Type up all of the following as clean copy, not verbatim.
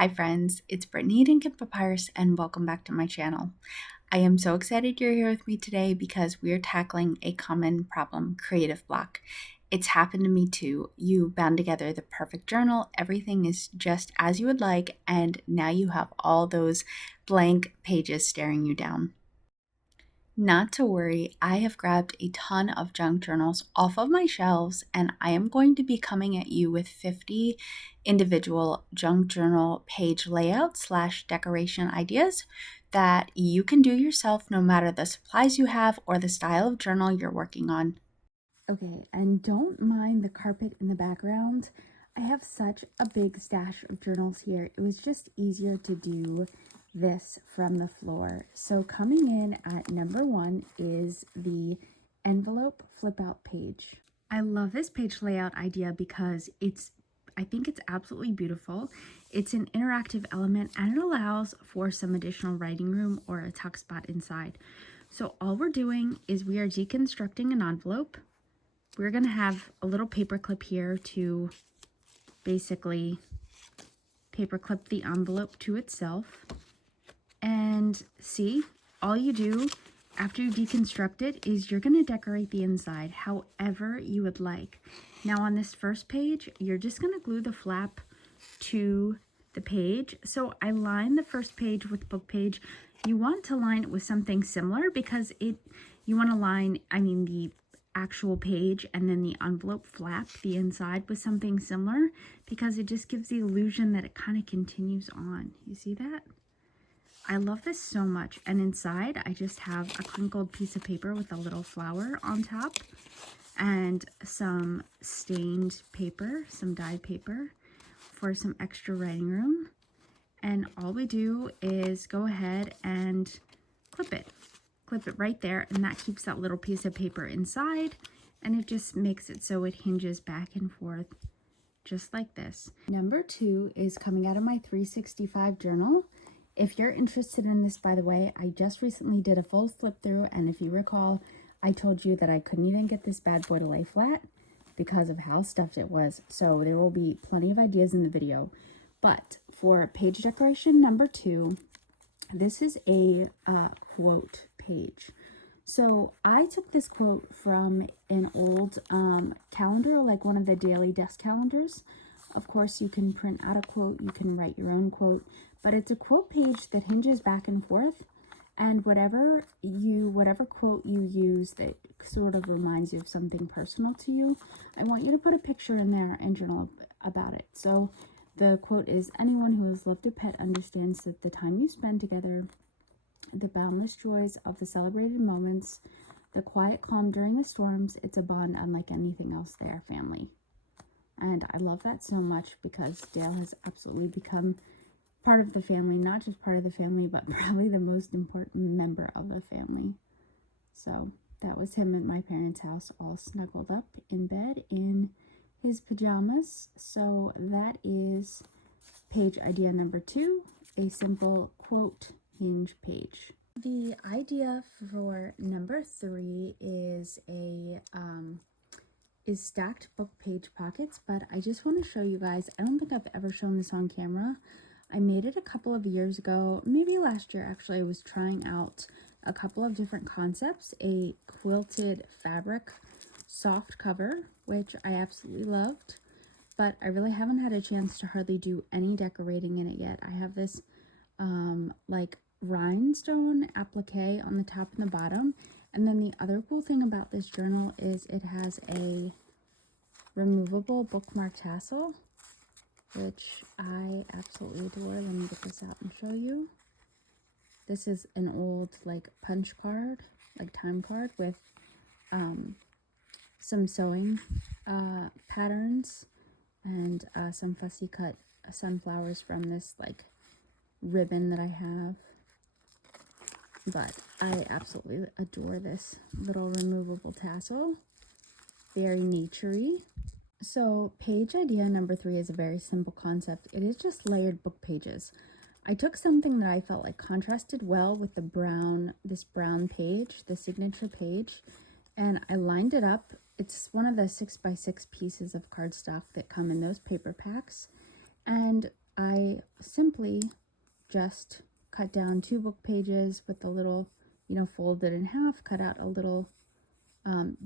Hi friends, it's Brittany at Papyrus and welcome back to my channel. I am so excited you're here with me today because we are tackling a common problem, creative block. It's happened to me too. You bound together the perfect journal, everything is just as you would like, and now you have all those blank pages staring you down. Not to worry, I have grabbed a ton of junk journals off of my shelves and I am going to be coming at you with 50 individual junk journal page layout / decoration ideas that you can do yourself no matter the supplies you have or the style of journal you're working on. Okay, and don't mind the carpet in the background. I have such a big stash of journals here. It was just easier to do this from the floor. So coming in at number 1 is the envelope flip out page. I love this page layout idea because I think it's absolutely beautiful. It's an interactive element and it allows for some additional writing room or a tuck spot inside. So all we're doing is we are deconstructing an envelope. We're going to have a little paper clip here to basically paper clip the envelope to itself. And see, all you do after you deconstruct it is you're going to decorate the inside however you would like. Now on this first page, you're just going to glue the flap to the page. So I line the first page with book page. You want to line it with something similar because you want to line, the actual page and then the envelope flap, the inside, with something similar because it just gives the illusion that it kind of continues on. You see that? I love this so much. And inside, I just have a crinkled piece of paper with a little flower on top and some stained paper, some dyed paper for some extra writing room. And all we do is go ahead and clip it right there, and that keeps that little piece of paper inside, and it just makes it so it hinges back and forth just like this. Number 2 is coming out of my 365 journal. If you're interested in this, by the way, I just recently did a full flip through, and if you recall, I told you that I couldn't even get this bad boy to lay flat because of how stuffed it was. So there will be plenty of ideas in the video. But for page decoration number 2, this is a quote page. So I took this quote from an old calendar, like one of the daily desk calendars. Of course, you can print out a quote, you can write your own quote, but it's a quote page that hinges back and forth, and whatever quote you use that sort of reminds you of something personal to you, I want you to put a picture in there and journal about it. So the quote is, "Anyone who has loved a pet understands that the time you spend together, the boundless joys of the celebrated moments, the quiet calm during the storms, it's a bond unlike anything else. They are family." And I love that so much because Dale has absolutely become part of the family, not just part of the family, but probably the most important member of the family. So that was him at my parents' house, all snuggled up in bed in his pajamas. So that is page idea number 2, a simple quote hinge page. The idea for number 3 is stacked book page pockets, but I just want to show you guys, I don't think I've ever shown this on camera. I made it a couple of years ago, maybe last year actually. I was trying out a couple of different concepts, a quilted fabric soft cover, which I absolutely loved, but I really haven't had a chance to hardly do any decorating in it yet. I have this like rhinestone applique on the top and the bottom, and then the other cool thing about this journal is it has a removable bookmark tassel, which I absolutely adore. Let me get this out and show you. This is an old like punch card, like time card with some sewing patterns and some fussy cut sunflowers from this like ribbon that I have. But I absolutely adore this little removable tassel. Very naturey. So page idea number 3 is a very simple concept. It is just layered book pages. I took something that I felt like contrasted well with this brown page, the signature page, and I lined it up. It's one of the 6x6 pieces of cardstock that come in those paper packs, and I simply just cut down 2 book pages with a little, you know, folded in half, cut out a little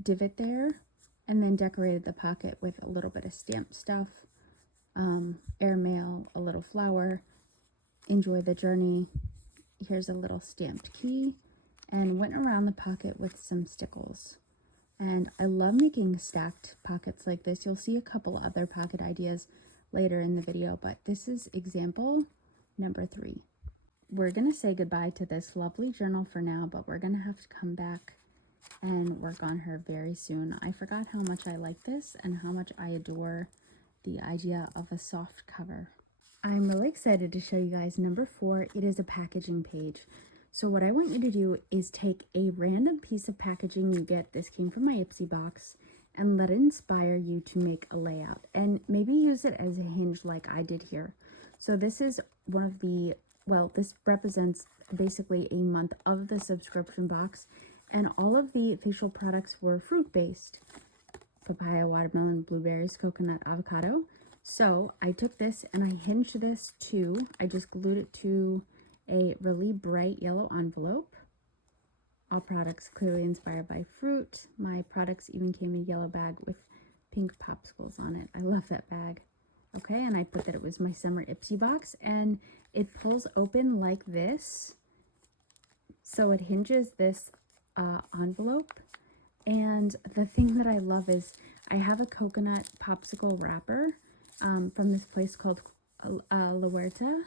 divot there, and then decorated the pocket with a little bit of stamp stuff, airmail, a little flower, enjoy the journey. Here's a little stamped key, and went around the pocket with some stickles. And I love making stacked pockets like this. You'll see a couple other pocket ideas later in the video, but this is example number 3. We're going to say goodbye to this lovely journal for now, but we're going to have to come back and work on her very soon. I forgot how much I like this and how much I adore the idea of a soft cover. I'm really excited to show you guys number 4. It is a packaging page. So what I want you to do is take a random piece of packaging you get, this came from my Ipsy box, and let it inspire you to make a layout, and maybe use it as a hinge like I did here. So this is one of the, well, this represents basically a month of the subscription box, and all of the facial products were fruit-based: papaya, watermelon, blueberries, coconut, avocado. So I took this and I hinged this to, I just glued it to a really bright yellow envelope. All products clearly inspired by fruit. My products even came in a yellow bag with pink popsicles on it. I love that bag. Okay, and I put that it was my summer Ipsy box, and it pulls open like this. So it hinges this envelope. And the thing that I love is I have a coconut popsicle wrapper from this place called La Huerta.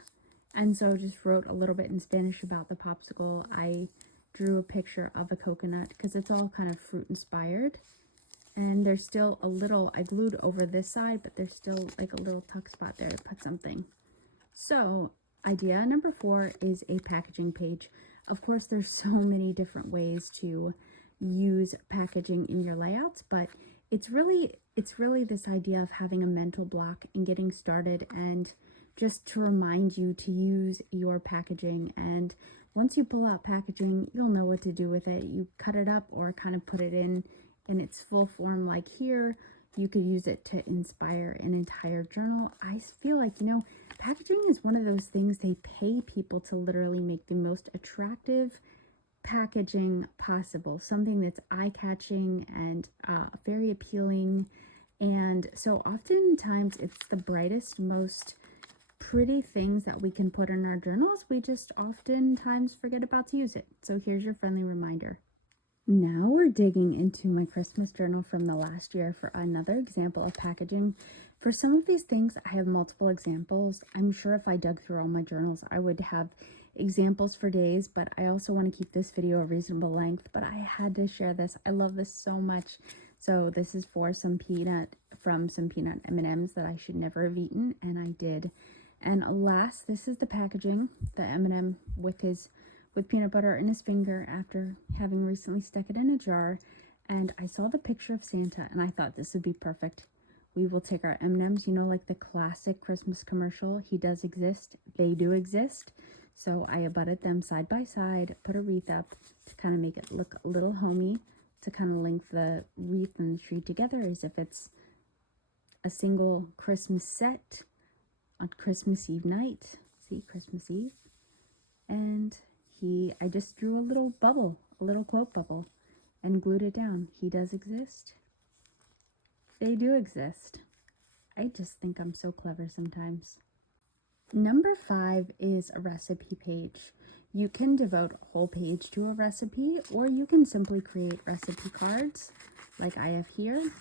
And so just wrote a little bit in Spanish about the popsicle. I drew a picture of a coconut because it's all kind of fruit inspired. And there's still a little, I glued over this side, but there's still like a little tuck spot there to put something. So idea number 4 is a packaging page. Of course, there's so many different ways to use packaging in your layouts, but it's really this idea of having a mental block and getting started, and just to remind you to use your packaging. And once you pull out packaging, you'll know what to do with it. You cut it up or kind of put it in its full form, like here. You could use it to inspire an entire journal. I feel like, you know, packaging is one of those things they pay people to literally make the most attractive packaging possible, something that's eye-catching and very appealing. And so oftentimes it's the brightest, most pretty things that we can put in our journals. We just oftentimes forget about to use it. So here's your friendly reminder. Now we're digging into my Christmas journal from the last year for another example of packaging. For some of these things, I have multiple examples. I'm sure if I dug through all my journals, I would have examples for days, but I also want to keep this video a reasonable length, but I had to share this. I love this so much. So this is for some peanut M&Ms that I should never have eaten, and I did. And alas, this is the packaging, the M&M with peanut butter in his finger after having recently stuck it in a jar. And I saw the picture of Santa and I thought this would be perfect. We will take our M&Ms, you know, like the classic Christmas commercial. He does exist. They do exist. So I abutted them side by side, put a wreath up to kind of make it look a little homey, to kind of link the wreath and the tree together as if it's a single Christmas set on Christmas Eve night. See, Christmas Eve. And I just drew a little bubble, a little quote bubble, and glued it down. He does exist. They do exist. I just think I'm so clever sometimes. Number 5 is a recipe page. You can devote a whole page to a recipe, or you can simply create recipe cards like I have here.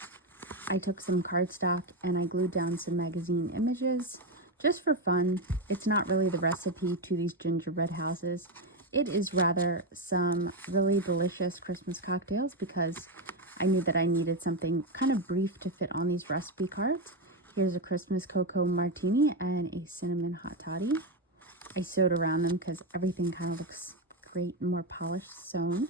I took some cardstock and I glued down some magazine images just for fun. It's not really the recipe to these gingerbread houses. It is rather some really delicious Christmas cocktails, because I knew that I needed something kind of brief to fit on these recipe cards. Here's a Christmas cocoa martini and a cinnamon hot toddy. I sewed around them because everything kind of looks great and more polished sewn.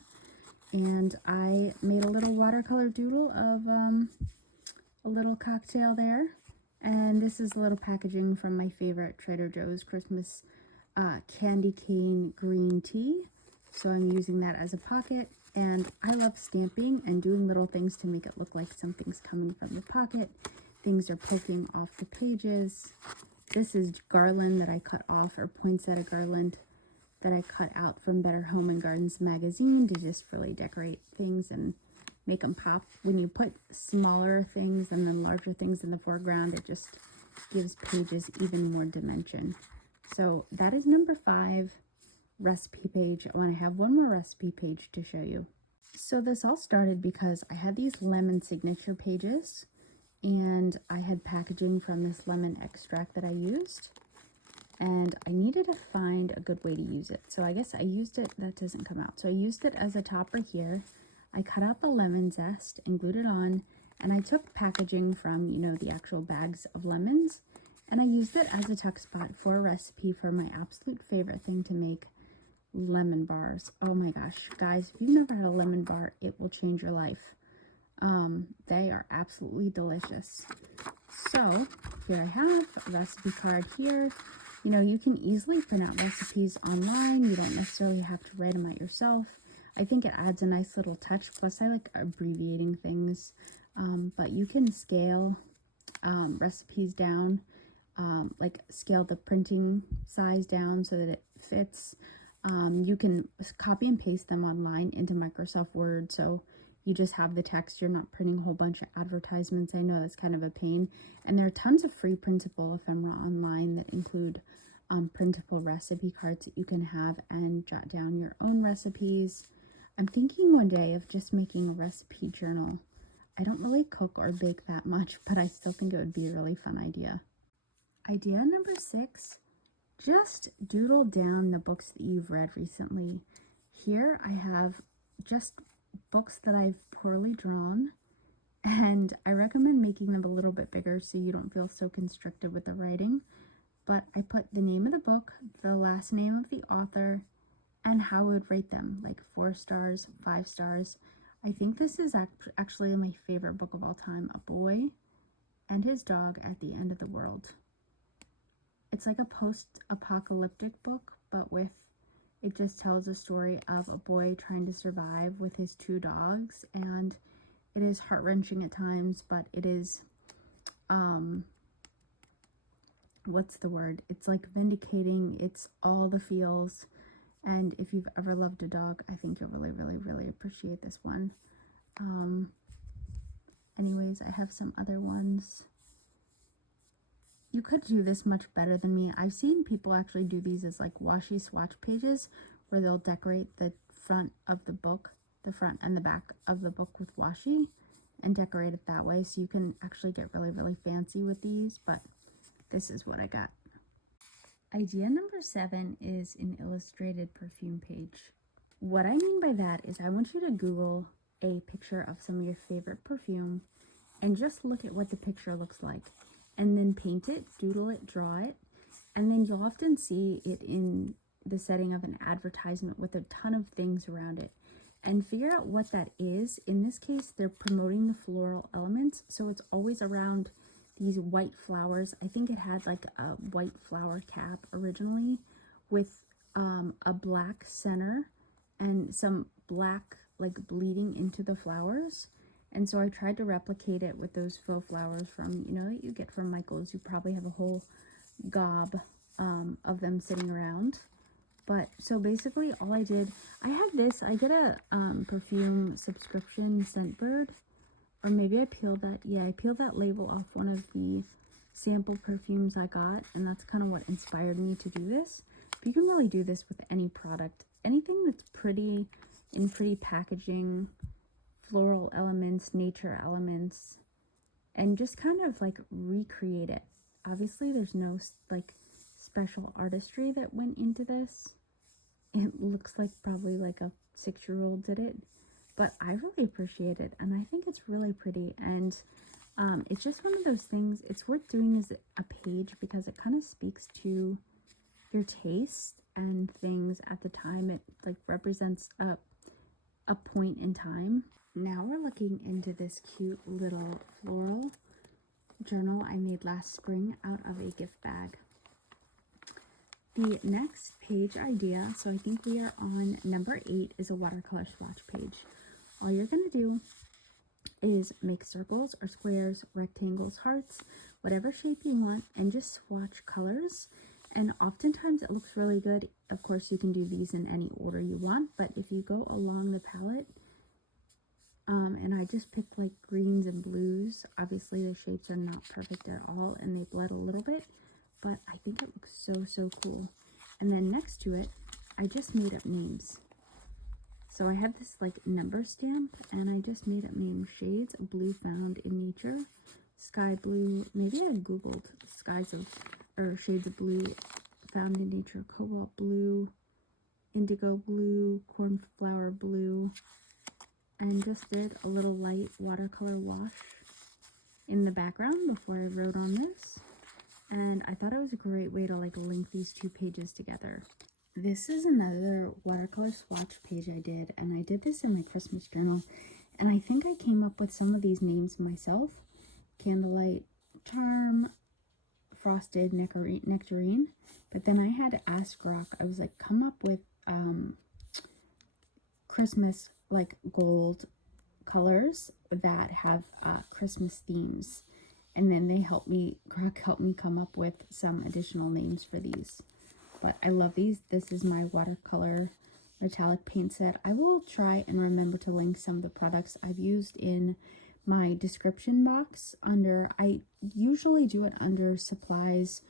And I made a little watercolor doodle of a little cocktail there. And this is a little packaging from my favorite Trader Joe's Christmas candy cane green tea. So I'm using that as a pocket. And I love stamping and doing little things to make it look like something's coming from the pocket. Things are poking off the pages. This is Garland that I cut off, or poinsettia garland that I cut out from Better Home and Gardens magazine to just really decorate things and make them pop. When you put smaller things and then larger things in the foreground, it just gives pages even more dimension. So that is number 5 recipe page. I want to have one more recipe page to show you. So this all started because I had these lemon signature pages, and I had packaging from this lemon extract that I used, and I needed to find a good way to use it. So I guess I used it, that doesn't come out. So I used it as a topper here. I cut out the lemon zest and glued it on, and I took packaging from, you know, the actual bags of lemons, and I used it as a tuck spot for a recipe for my absolute favorite thing to make, lemon bars. Oh my gosh, guys, if you've never had a lemon bar, it will change your life. They are absolutely delicious. So here I have a recipe card here. You know, you can easily print out recipes online. You don't necessarily have to write them out yourself. I think it adds a nice little touch. Plus, I like abbreviating things. But you can scale recipes down, like scale the printing size down so that it fits. You can copy and paste them online into Microsoft Word, so you just have the text. You're not printing a whole bunch of advertisements. I know that's kind of a pain. And there are tons of free printable ephemera online that include printable recipe cards that you can have and jot down your own recipes. I'm thinking one day of just making a recipe journal. I don't really cook or bake that much, but I still think it would be a really fun idea. Idea number 6, just doodle down the books that you've read recently. Here I have just books that I've poorly drawn, and I recommend making them a little bit bigger so you don't feel so constricted with the writing. But I put the name of the book, the last name of the author, and how I would rate them, like 4 stars, 5 stars. I think this is actually my favorite book of all time, A Boy and His Dog at the End of the World. It's like a post-apocalyptic book, but with, it just tells a story of a boy trying to survive with his 2 dogs, and it is heart-wrenching at times, but it is, what's the word? It's like vindicating. It's all the feels, and if you've ever loved a dog, I think you'll really, really, really appreciate this one. Anyways, I have some other ones. You could do this much better than me. I've seen people actually do these as like washi swatch pages where they'll decorate the front of the book, the front and the back of the book with washi and decorate it that way. So you can actually get really, really fancy with these, but this is what I got. Idea number 7 is an illustrated perfume page. What I mean by that is I want you to Google a picture of some of your favorite perfume and just look at what the picture looks like. And then paint it, doodle it, draw it, and then you'll often see it in the setting of an advertisement with a ton of things around it. And figure out what that is. In this case, they're promoting the floral elements, so it's always around these white flowers. I think it had like a white flower cap originally with a black center and some black like bleeding into the flowers. And so I tried to replicate it with those faux flowers from, you know, that you get from Michael's. You probably have a whole gob of them sitting around. But so basically all I did, I have this, I get a perfume subscription, Scentbird, or maybe I peeled that, yeah, I peeled that label off one of the sample perfumes I got, and that's kind of what inspired me to do this. But you can really do this with any product, anything that's pretty, in pretty packaging, floral elements, nature elements, and just kind of like recreate it. Obviously there's no like special artistry that went into this. It looks like probably like a 6-year-old did it, but I really appreciate it, and I think it's really pretty. And it's just one of those things, it's worth doing as a page because it kind of speaks to your taste and things at the time. It like represents a point in time. Now we're looking into this cute little floral journal I made last spring out of a gift bag. The next page idea, so I think we are on number 8, is a watercolor swatch page. All you're going to do is make circles or squares, rectangles, hearts, whatever shape you want, and just swatch colors. And oftentimes it looks really good. Of course, you can do these in any order you want, but if you go along the palette, and I just picked like greens and blues. Obviously the shapes are not perfect at all and they bled a little bit, but I think it looks so cool. And then next to it, I just made up names. So I have this like number stamp and I just made up names: shades of blue found in nature, sky blue, maybe I googled shades of blue found in nature, cobalt blue, indigo blue, cornflower blue, and just did a little light watercolor wash in the background before I wrote on this. And I thought it was a great way to like link these two pages together. This is another watercolor swatch page I did, and I did this in my Christmas journal, and I think I came up with some of these names myself: Candlelight Charm, Frosted Nectarine. But then I had to ask Rock, I was like, come up with Christmas like gold colors that have Christmas themes, and then Rock helped me come up with some additional names for these. But I love these. This is my watercolor metallic paint set. I will try and remember to link some of the products I've used in my description box I usually do it under supplies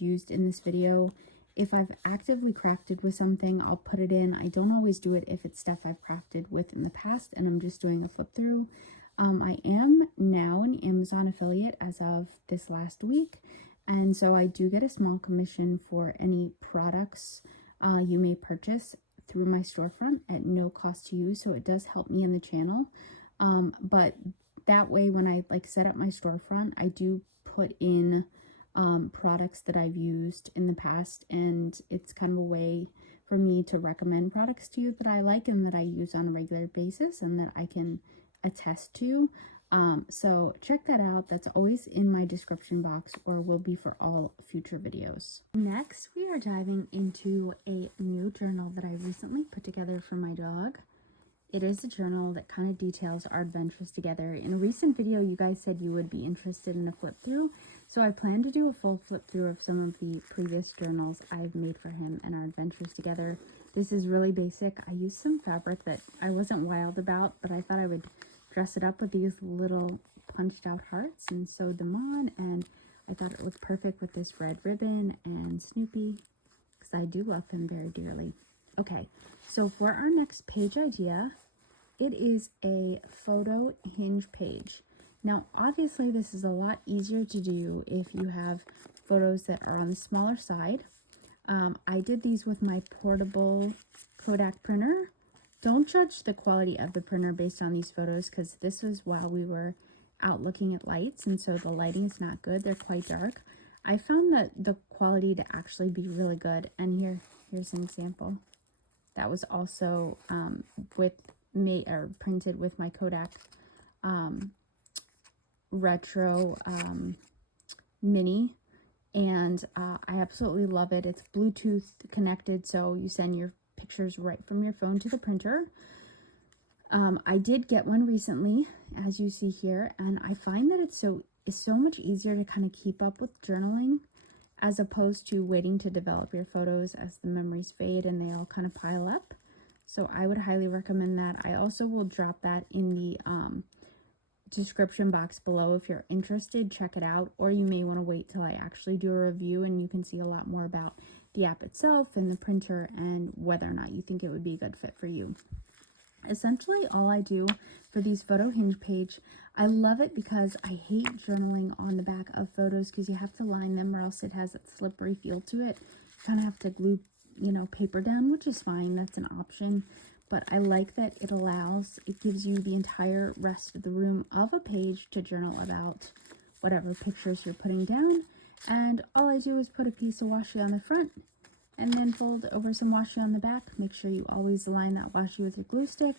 used in this video. If I've actively crafted with something, I'll put it in. I don't always do it if it's stuff I've crafted with in the past and I'm just doing a flip through. I am now an Amazon affiliate as of this last week, and so I do get a small commission for any products you may purchase through my storefront at no cost to you, so it does help me in the channel. But that way, when I like set up my storefront, I do put in products that I've used in the past, and it's kind of a way for me to recommend products to you that I like and that I use on a regular basis and that I can attest to. So check that out. That's always in my description box, or will be for all future videos. Next, we are diving into a new journal that I recently put together for my dog. It is a journal that kind of details our adventures together. In a recent video, you guys said you would be interested in a flip through, so I plan to do a full flip through of some of the previous journals I've made for him and our adventures together. This is really basic. I used some fabric that I wasn't wild about, but I thought I would dress it up with these little punched out hearts and sewed them on, and I thought it looked perfect with this red ribbon and Snoopy, because I do love him very dearly. Okay, so for our next page idea, it is a photo Hinge page. Now, obviously, this is a lot easier to do if you have photos that are on the smaller side. I did these with my portable Kodak printer. Don't judge the quality of the printer based on these photos, because this was while we were out looking at lights, and so the lighting's not good. They're quite dark. I found that the quality to actually be really good, and here's an example. That was also printed with my Kodak Retro Mini, and I absolutely love it. It's Bluetooth connected, so you send your pictures right from your phone to the printer. I did get one recently, as you see here, and I find that it's so much easier to kind of keep up with journaling, as opposed to waiting to develop your photos as the memories fade and they all kind of pile up. So I would highly recommend that. I also will drop that in the description box below if you're interested. Check it out, or you may want to wait till I actually do a review and you can see a lot more about the app itself and the printer and whether or not you think it would be a good fit for you. Essentially, all I do for these photo Hinge page, I love it because I hate journaling on the back of photos because you have to line them or else it has that slippery feel to it. You kind of have to glue, paper down, which is fine. That's an option. But I like that it gives you the entire rest of the room of a page to journal about whatever pictures you're putting down. And all I do is put a piece of washi on the front and then fold over some washi on the back. Make sure you always align that washi with your glue stick.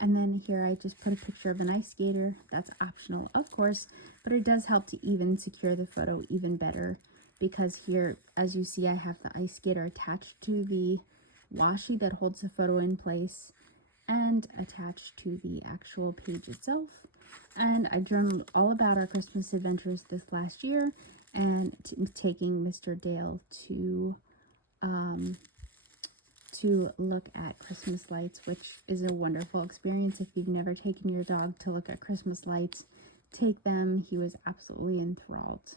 And then here I just put a picture of an ice skater. That's optional, of course, but it does help to even secure the photo even better, because here, as you see, I have the ice skater attached to the washi that holds the photo in place. and attached to the actual page itself. And I journaled all about our Christmas adventures this last year and taking Mr. Dale to look at Christmas lights, which is a wonderful experience. If you've never taken your dog to look at Christmas lights, take them. He was absolutely enthralled.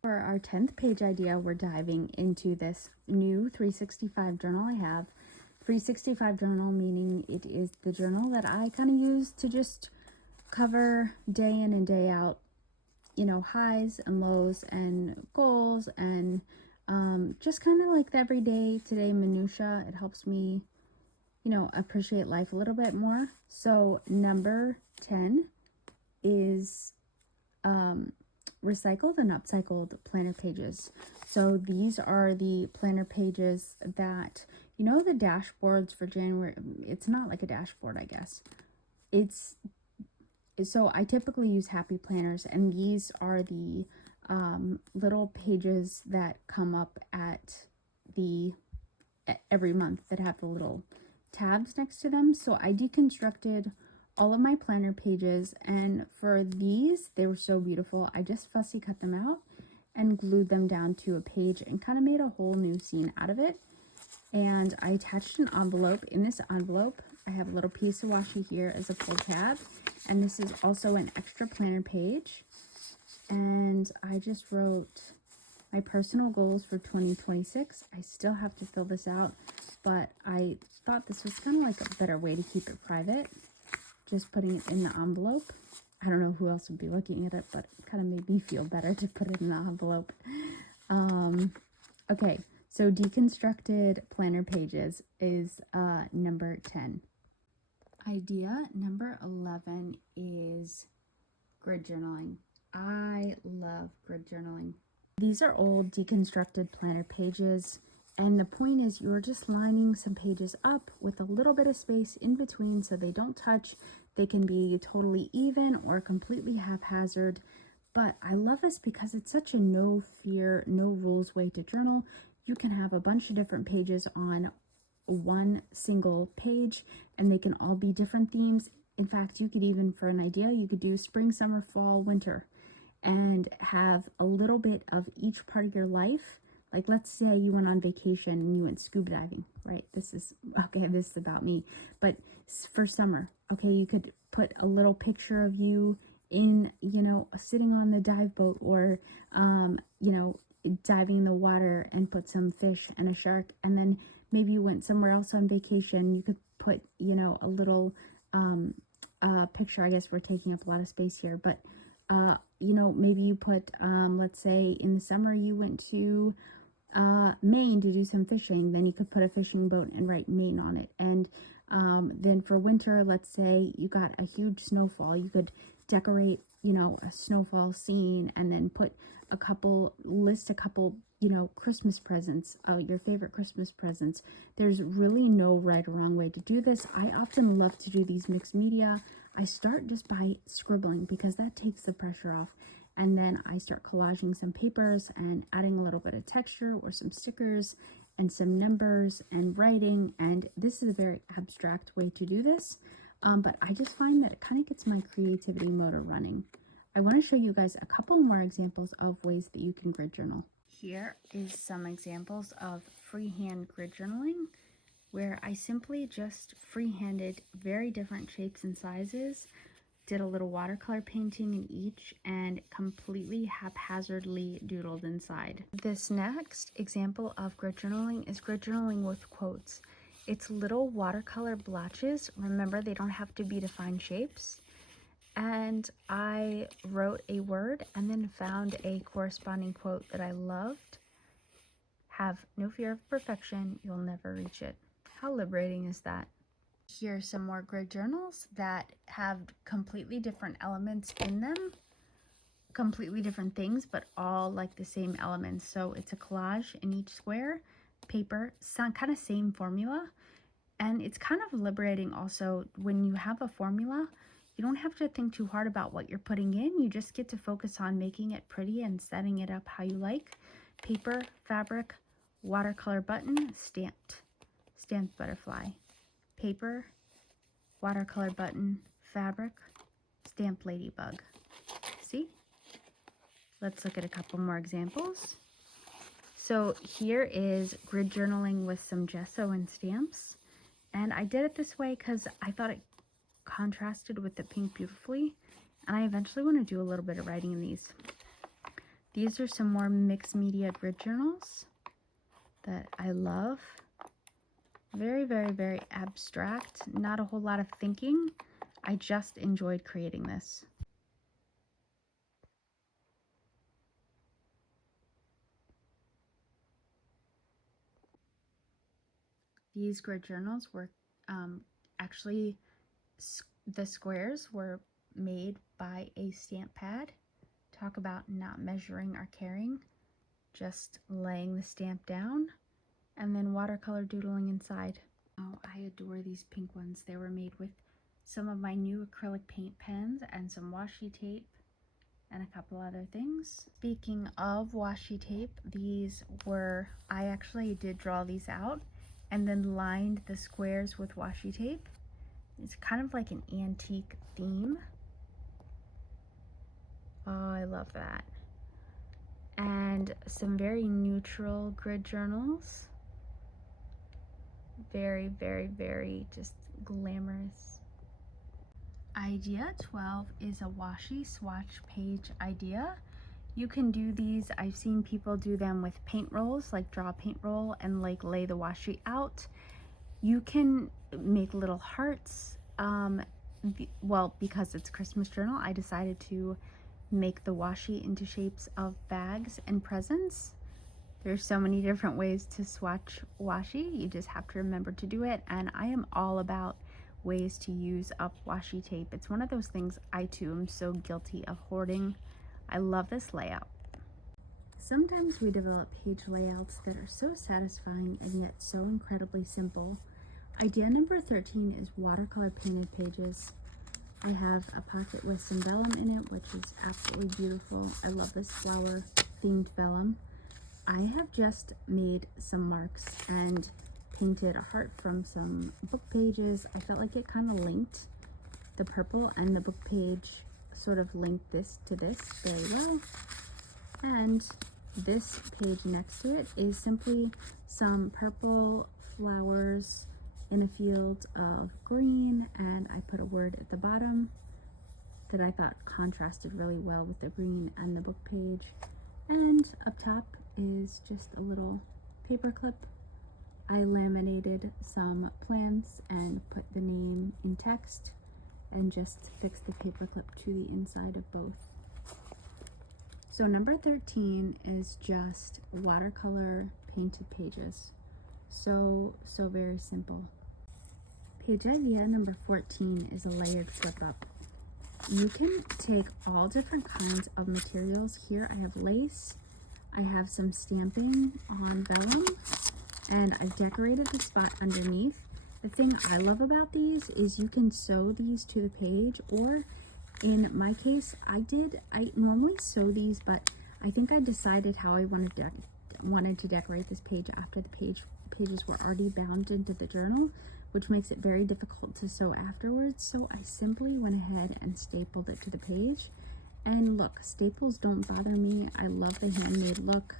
For our 10th page idea, we're diving into this new 365 journal I have. 365 journal meaning it is the journal that I kind of use to just cover day in and day out, you know, highs and lows and goals and just kind of like the everyday today minutia. It helps me, you know, appreciate life a little bit more. So number 10 is recycled and upcycled planner pages. So these are the planner pages that, you know, the dashboards for January. It's not like a dashboard, I guess. So I typically use happy planners, and these are the little pages that come up at every month that have the little tabs next to them. So I deconstructed all of my planner pages, and for these, they were so beautiful. I just fussy cut them out and glued them down to a page and kind of made a whole new scene out of it. And I attached an envelope. In this envelope, I have a little piece of washi here as a pull tab, and this is also an extra planner page. And I just wrote my personal goals for 2026. I still have to fill this out, but I thought this was kind of like a better way to keep it private, just putting it in the envelope. I don't know who else would be looking at it, but it kind of made me feel better to put it in the envelope. Okay, so deconstructed planner pages is number 10. Idea number 11 is grid journaling. I love grid journaling. These are old deconstructed planner pages, and the point is you're just lining some pages up with a little bit of space in between so they don't touch. They can be totally even or completely haphazard, but I love this because it's such a no fear, no rules way to journal. You can have a bunch of different pages on one single page, and they can all be different themes. In fact, you could even, for an idea, you could do spring, summer, fall, winter, and have a little bit of each part of your life. Like, let's say you went on vacation and you went scuba diving, right? This is about me. But for summer, okay, you could put a little picture of you in, you know, sitting on the dive boat, or, you know, diving in the water, and put some fish and a shark. And then maybe you went somewhere else on vacation. You could put, you know, a little picture. I guess we're taking up a lot of space here, but you know, maybe you put, let's say in the summer you went to Maine to do some fishing. Then you could put a fishing boat and write Maine on it. And then for winter, let's say you got a huge snowfall, you could decorate, you know, a snowfall scene, and then list a couple, you know, Christmas presents, your favorite Christmas presents. There's really no right or wrong way to do this. I often love to do these mixed media. I start just by scribbling because that takes the pressure off. And then I start collaging some papers and adding a little bit of texture or some stickers and some numbers and writing. And this is a very abstract way to do this. But I just find that it kind of gets my creativity motor running. I want to show you guys a couple more examples of ways that you can grid journal. Here is some examples of freehand grid journaling, where I simply just freehanded very different shapes and sizes, did a little watercolor painting in each, and completely haphazardly doodled inside. This next example of grid journaling is grid journaling with quotes. It's little watercolor blotches. Remember, they don't have to be defined shapes. And I wrote a word and then found a corresponding quote that I loved. Have no fear of perfection, you'll never reach it. How liberating is that? Here are some more grid journals that have completely different elements in them, completely different things, but all like the same elements. So it's a collage in each square, paper, some kind of same formula. And it's kind of liberating also when you have a formula. You don't have to think too hard about what you're putting in. You just get to focus on making it pretty and setting it up how you like. Paper, fabric, watercolor button, stamped butterfly. Paper, watercolor button, fabric, stamp ladybug. See? Let's look at a couple more examples. So here is grid journaling with some gesso and stamps. And I did it this way because I thought it contrasted with the pink beautifully. And I eventually want to do a little bit of writing in these. These are some more mixed media grid journals that I love. Very, very, very abstract. Not a whole lot of thinking. I just enjoyed creating this. These grid journals were actually, the squares were made by a stamp pad. Talk about not measuring or caring. Just laying the stamp down and then watercolor doodling inside. Oh, I adore these pink ones. They were made with some of my new acrylic paint pens and some washi tape and a couple other things. Speaking of washi tape, I actually did draw these out and then lined the squares with washi tape. It's kind of like an antique theme. Oh, I love that. And some very neutral grid journals. Very, very, very just glamorous. Idea 12 is a washi swatch page idea. You can do these, I've seen people do them with paint rolls, like draw a paint roll and like lay the washi out. You can make little hearts. Well, because it's Christmas journal, I decided to make the washi into shapes of bags and presents. There's so many different ways to swatch washi. You just have to remember to do it. And I am all about ways to use up washi tape. It's one of those things I too am so guilty of hoarding. I love this layout. Sometimes we develop page layouts that are so satisfying and yet so incredibly simple. Idea number 13 is watercolor painted pages. I have a pocket with some vellum in it, which is absolutely beautiful. I love this flower themed vellum. I have just made some marks and painted a heart from some book pages. I felt like it kind of linked. The purple and the book page sort of linked this to this very well. And this page next to it is simply some purple flowers in a field of green, and I put a word at the bottom that I thought contrasted really well with the green and the book page. And up top is just a little paper clip. I laminated some plants and put the name in text and just fixed the paper clip to the inside of both. So number 13 is just watercolor painted pages. So very simple. Page idea number 14 is a layered flip up. You can take all different kinds of materials. Here I have lace, I have some stamping on vellum, and I've decorated the spot underneath. The thing I love about these is you can sew these to the page, or in my case, I normally sew these, but I think I decided how I wanted to decorate this page after the pages were already bound into the journal, which makes it very difficult to sew afterwards. So I simply went ahead and stapled it to the page. And look, staples don't bother me. I love the handmade look.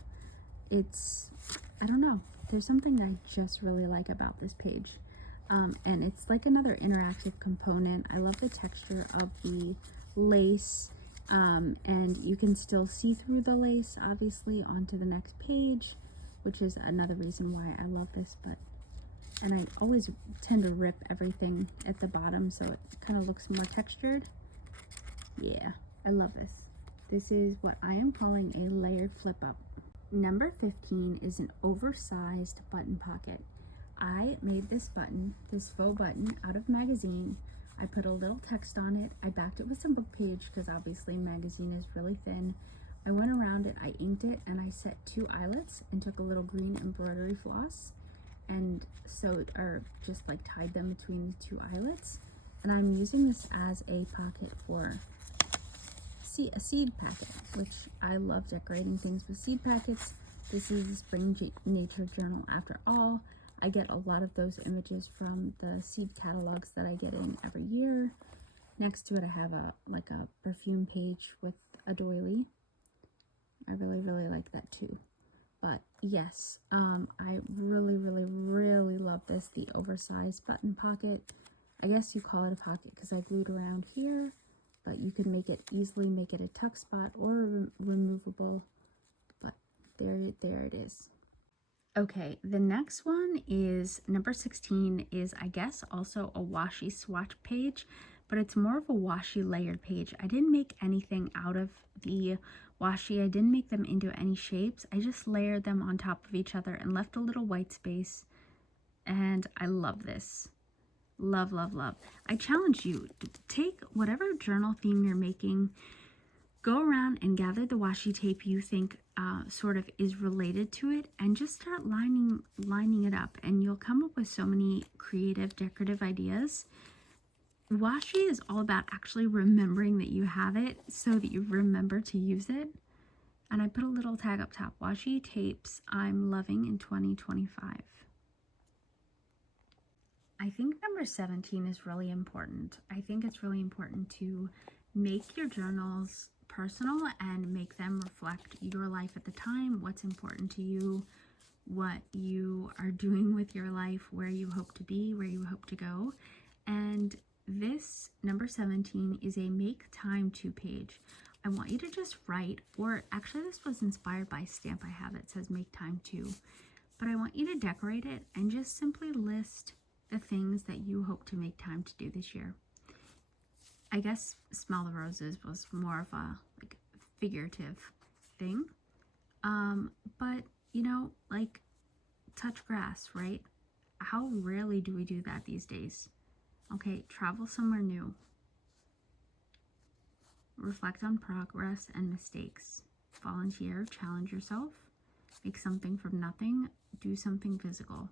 I don't know, there's something I just really like about this page. And it's like another interactive component. I love the texture of the lace, and you can still see through the lace obviously onto the next page, which is another reason why I love this. And I always tend to rip everything at the bottom so it kind of looks more textured. Yeah, I love this. This is what I am calling a layered flip up. Number 15 is an oversized button pocket. I made this button, this faux button, out of magazine. I put a little text on it. I backed it with some book page because obviously magazine is really thin. I went around it, I inked it, and I set 2 eyelets and took a little green embroidery floss and sewed, or just like tied them between the 2 eyelets. And I'm using this as a pocket for a seed packet, which I love decorating things with seed packets. This is the Spring Nature Journal after all. I get a lot of those images from the seed catalogs that I get in every year. Next to it, I have a perfume page with a doily. I really like that too. But yes, I really love this, the oversized button pocket. I guess you call it a pocket because I glued around here, but you can easily make it a tuck spot or removable. But there it is. Okay, the next one is number 16 is, I guess, also a washi swatch page, but it's more of a washi layered page. I didn't make anything out of the washi. I didn't make them into any shapes. I just layered them on top of each other and left a little white space. And I love this. Love. I challenge you to take whatever journal theme you're making, go around and gather the washi tape you think sort of is related to it, and just start lining it up, and you'll come up with so many creative, decorative ideas. Washi is all about actually remembering that you have it so that you remember to use it. And I put a little tag up top, washi tapes I'm loving in 2025. I think number 17 is really important. I think it's really important to make your journals personal and make them reflect your life at the time, what's important to you, what you are doing with your life, where you hope to be, where you hope to go. And this number 17 is a make time to page. I want you to just write, or actually this was inspired by a stamp I have that says make time to, but I want you to decorate it and just simply list the things that you hope to make time to do this year. I guess smell the roses was more of a figurative thing. But you know, like touch grass, right? How rarely do we do that these days? Okay, travel somewhere new. Reflect on progress and mistakes. Volunteer, challenge yourself. Make something from nothing. Do something physical.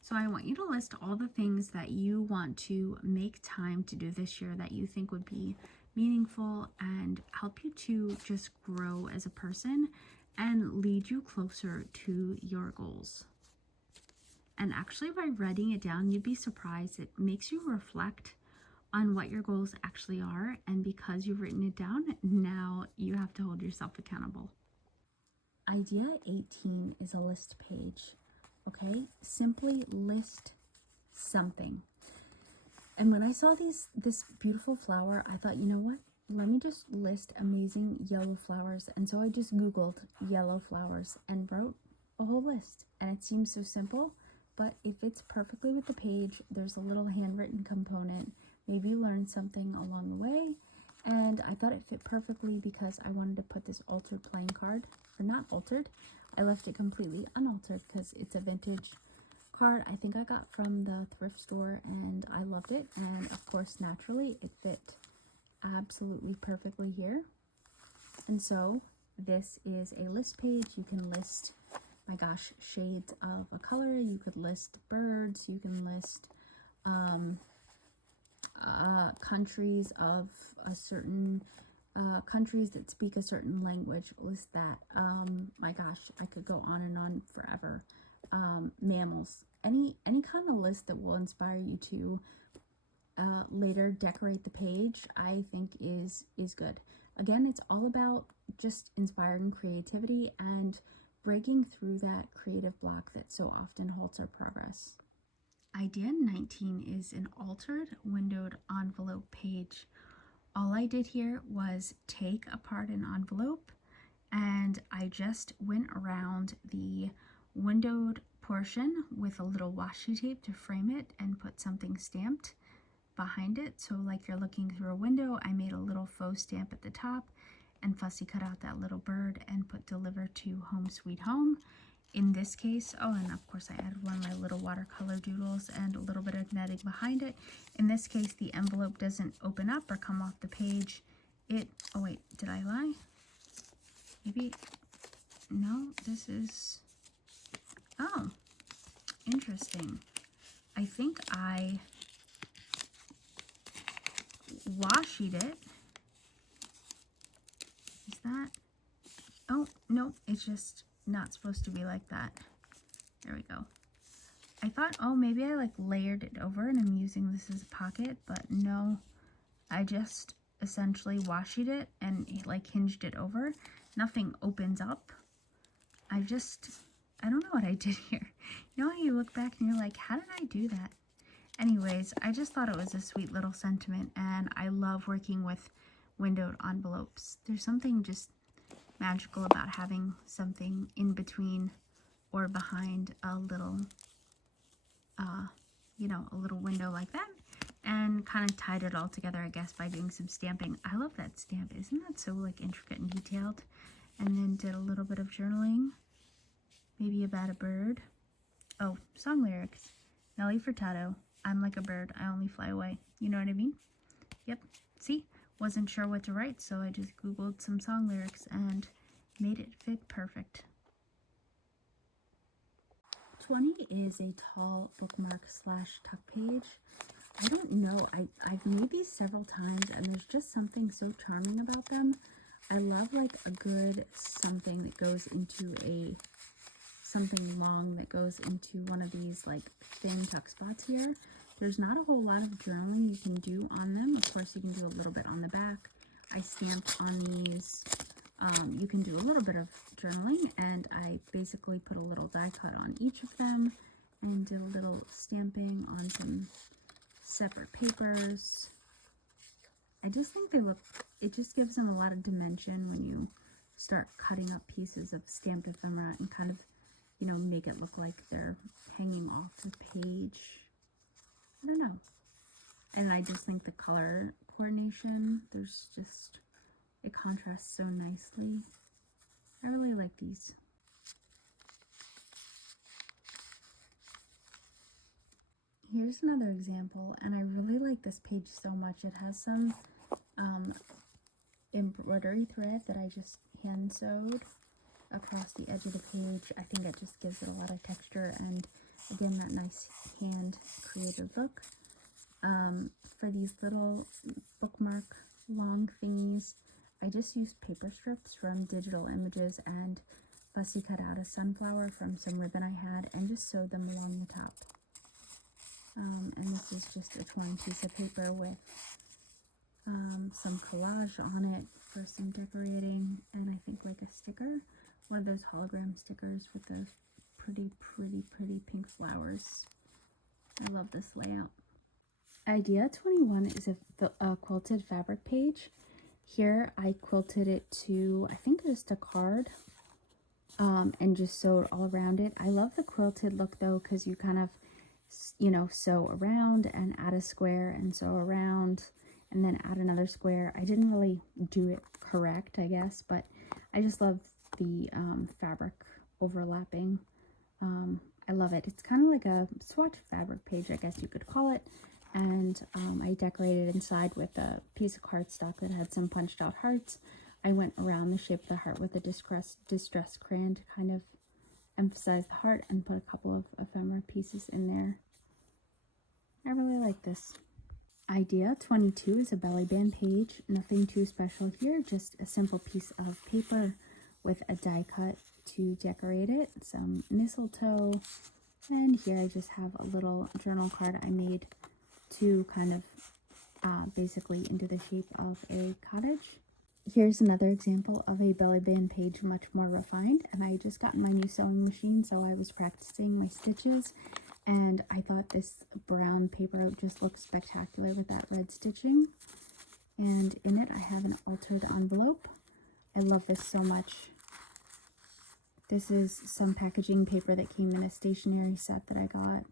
So I want you to list all the things that you want to make time to do this year that you think would be meaningful and help you to just grow as a person and lead you closer to your goals. And actually, by writing it down, you'd be surprised. It makes you reflect on what your goals actually are. And because you've written it down, now you have to hold yourself accountable. Idea 18 is a list page. Okay, simply list something. And when I saw this beautiful flower, I thought, you know what? Let me just list amazing yellow flowers. And so I just Googled yellow flowers and wrote a whole list. And it seems so simple, but it fits perfectly with the page. There's a little handwritten component. Maybe you learned something along the way. And I thought it fit perfectly because I wanted to put this altered playing card, or not altered. I left it completely unaltered because it's a vintage card I think I got from the thrift store, and I loved it. And of course, naturally, it fit absolutely perfectly here. And so this is a list page. You can list, my gosh, shades of a color. You could list birds. You can list countries of a certain countries that speak a certain language. List that. My gosh, I could go on and on forever. Mammals, any kind of list that will inspire you to later decorate the page, I think is good. Again, it's all about just inspiring creativity and breaking through that creative block that so often halts our progress. Idea 19 is an altered windowed envelope page. All I did here was take apart an envelope and I just went around the windowed portion with a little washi tape to frame it and put something stamped behind it. So like you're looking through a window, I made a little faux stamp at the top and fussy cut out that little bird and put deliver to home sweet home. In this case, oh, and of course I added one of my little watercolor doodles and a little bit of netting behind it. In this case, the envelope doesn't open up or come off the page. Oh wait, did I lie? Maybe, no, this is, oh, interesting. I think I washied it. Is that, oh, no, it's just not supposed to be like that. There we go. I thought, oh, maybe I like layered it over and I'm using this as a pocket, but no, I just essentially washied it and like hinged it over. Nothing opens up. I don't know what I did here. You know how you look back and you're like, how did I do that? Anyways, I just thought it was a sweet little sentiment, and I love working with windowed envelopes. There's something just magical about having something in between or behind a little, you know, a little window like that, and kind of tied it all together, I guess, by doing some stamping. I love that stamp. Isn't that so like intricate and detailed? And then did a little bit of journaling, maybe about a bird. Oh, song lyrics. Nelly Furtado, I'm like a bird, I only fly away. You know what I mean? Yep. See? Wasn't sure what to write, so I just Googled some song lyrics and made it fit perfect. 20 is a tall bookmark / tuck page. I don't know, I've made these several times and there's just something so charming about them. I love like a good something that goes into something long that goes into one of these like thin tuck spots here. There's not a whole lot of journaling you can do on them. Of course, you can do a little bit on the back. I stamped on these. You can do a little bit of journaling, and I basically put a little die cut on each of them and did a little stamping on some separate papers. I just think they look, it just gives them a lot of dimension when you start cutting up pieces of stamped ephemera and kind of, you know, make it look like they're hanging off the page. I don't know. And I just think the color coordination, there's just, it contrasts so nicely. I really like these. Here's another example, and I really like this page so much. It has some embroidery thread that I just hand sewed across the edge of the page. I think it just gives it a lot of texture and again that nice hand created look. For these little bookmark long thingies, I just used paper strips from Digital Images and fussy cut out a sunflower from some ribbon I had and just sewed them along the top. And this is just a torn piece of paper with some collage on it for some decorating, and I think like a sticker, one of those hologram stickers with the pretty pink flowers. I love this layout. Idea 21 is a quilted fabric page. Here I quilted it to, I think just a card, and just sewed all around it. I love the quilted look though, because you kind of, you know, sew around and add a square and sew around and then add another square. I didn't really do it correct, I guess, but I just love the fabric overlapping. I love it. It's kind of like a swatch fabric page, I guess you could call it. And I decorated inside with a piece of cardstock that had some punched out hearts. I went around the shape of the heart with a distressed crayon to kind of emphasize the heart and put a couple of ephemera pieces in there. I really like this. Idea 22 is a belly band page. Nothing too special here, just a simple piece of paper with a die cut to decorate it, some mistletoe, and here I just have a little journal card I made to kind of basically into the shape of a cottage. Here's another example of a belly band page, much more refined, and I just got my new sewing machine, so I was practicing my stitches, and I thought this brown paper just looked spectacular with that red stitching. And in it I have an altered envelope. I love this so much. This is some packaging paper that came in a stationery set that I got.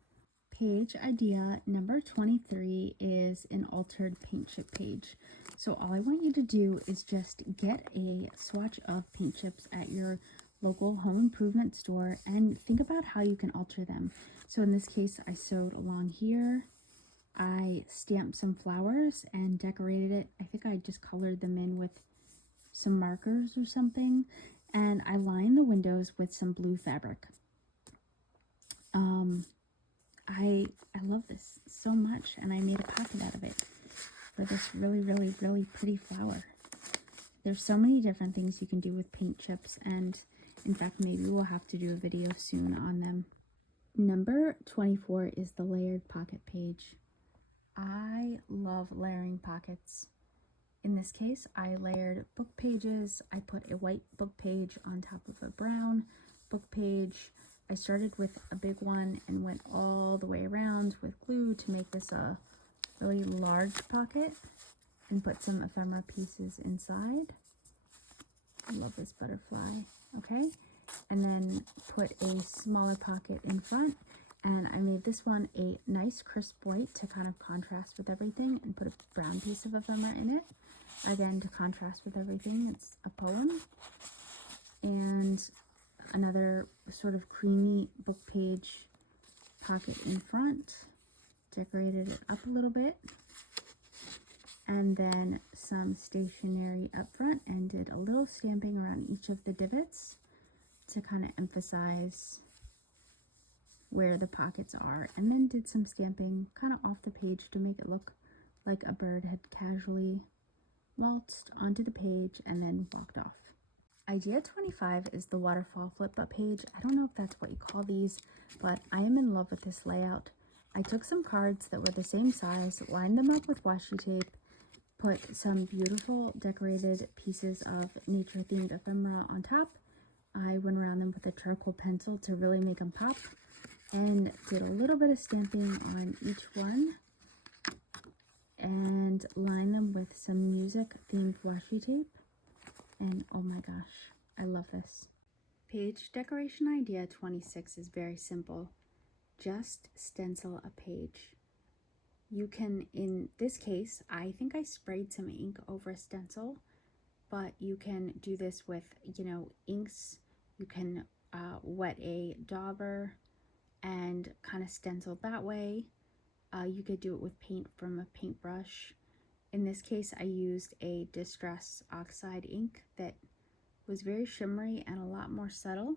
Page idea number 23 is an altered paint chip page. So all I want you to do is just get a swatch of paint chips at your local home improvement store and think about how you can alter them. So in this case, I sewed along here. I stamped some flowers and decorated it. I think I just colored them in with some markers or something. And I lined the windows with some blue fabric. I love this so much, and I made a pocket out of it for this really pretty flower. There's so many different things you can do with paint chips, and in fact maybe we'll have to do a video soon on them. Number 24 is the layered pocket page. I love layering pockets. In this case, I layered book pages. I put a white book page on top of a brown book page. I started with a big one and went all the way around with glue to make this a really large pocket and put some ephemera pieces inside. I love this butterfly. Okay, and then put a smaller pocket in front, and I made this one a nice crisp white to kind of contrast with everything, and put a brown piece of ephemera in it, again to contrast with everything. It's a poem. And another sort of creamy book page pocket in front, decorated it up a little bit, and then some stationery up front, and did a little stamping around each of the divots to kind of emphasize where the pockets are, and then did some stamping kind of off the page to make it look like a bird had casually waltzed onto the page and then walked off. Idea 25 is the waterfall flip up page. I don't know if that's what you call these, but I am in love with this layout. I took some cards that were the same size, lined them up with washi tape, put some beautiful decorated pieces of nature themed ephemera on top. I went around them with a charcoal pencil to really make them pop, and did a little bit of stamping on each one, and lined them with some music themed washi tape. And oh my gosh, I love this. Page decoration idea 26 is very simple. Just stencil a page. You can, in this case, I think I sprayed some ink over a stencil, but you can do this with, inks. You can wet a dauber and kind of stencil that way. You could do it with paint from a paintbrush. In this case, I used a Distress Oxide ink that was very shimmery and a lot more subtle,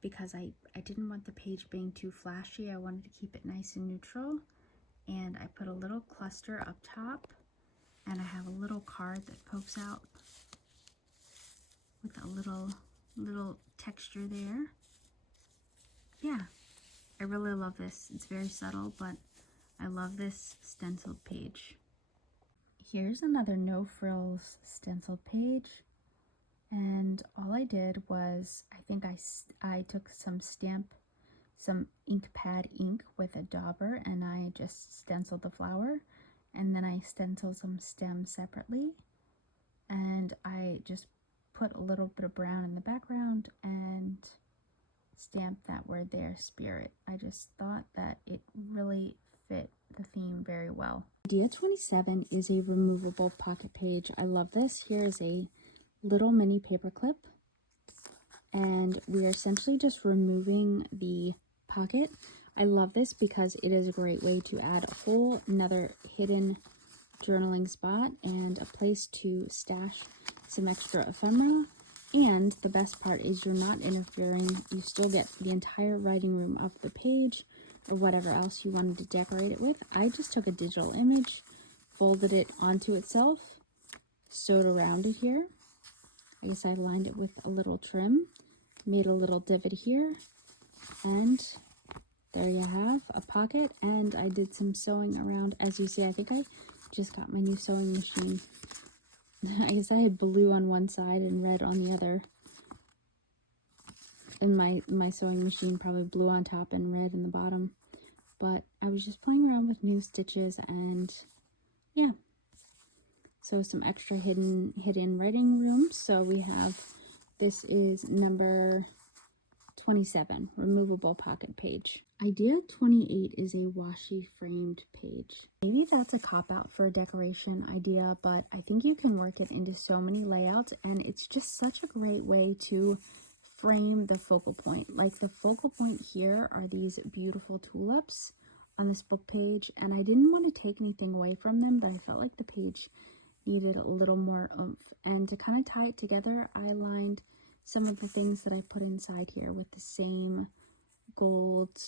because I didn't want the page being too flashy. I wanted to keep it nice and neutral. And I put a little cluster up top, and I have a little card that pokes out with a little texture there. Yeah, I really love this. It's very subtle, but I love this stenciled page. Here's another no frills stenciled page, and all I did was, I think I took some ink pad ink with a dauber, and I just stenciled the flower, and then I stenciled some stems separately, and I just put a little bit of brown in the background and stamped that word there, spirit. I just thought that it really fit the theme very well. Idea 27 is a removable pocket page. I love this. Here is a little mini paper clip, and we are essentially just removing the pocket. I love this because it is a great way to add a whole another hidden journaling spot and a place to stash some extra ephemera. And the best part is you're not interfering. You still get the entire writing room of the page or whatever else you wanted to decorate it with. I just took a digital image, folded it onto itself, sewed around it here. I guess I lined it with a little trim, made a little divot here, and there you have a pocket. And I did some sewing around. As you see, I think I just got my new sewing machine. I guess I had blue on one side and red on the other. And my sewing machine probably blue on top and red in the bottom. But I was just playing around with new stitches, and yeah. So some extra hidden writing room. So we have, this is number 27, removable pocket page. Idea 28 is a washi framed page. Maybe that's a cop-out for a decoration idea, but I think you can work it into so many layouts, and it's just such a great way to frame the focal point. Like, the focal point here are these beautiful tulips on this book page, and I didn't want to take anything away from them, but I felt like the page needed a little more oomph. And to kind of tie it together, I lined some of the things that I put inside here with the same gold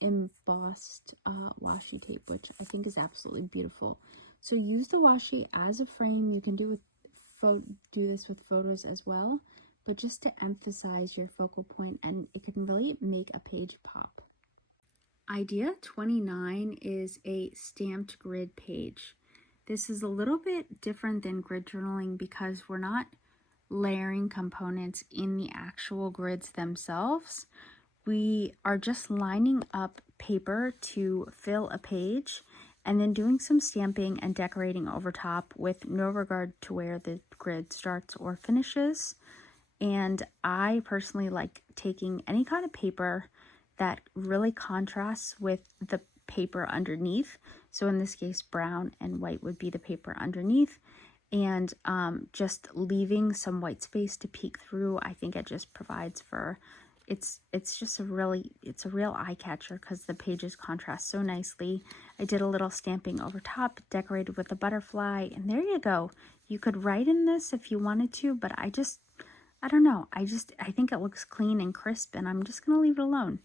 embossed washi tape, which I think is absolutely beautiful. So use the washi as a frame. You can do this with photos as well, but just to emphasize your focal point, and it can really make a page pop. Idea 29 is a stamped grid page. This is a little bit different than grid journaling because we're not layering components in the actual grids themselves. We are just lining up paper to fill a page and then doing some stamping and decorating over top with no regard to where the grid starts or finishes. And I personally like taking any kind of paper that really contrasts with the paper underneath. So in this case, brown and white would be the paper underneath, and just leaving some white space to peek through. I think it just provides for, it's just a real eye catcher because the pages contrast so nicely. I did a little stamping over top, decorated with a butterfly, and there you go. You could write in this if you wanted to, but I don't know. I think it looks clean and crisp, and I'm just gonna leave it alone.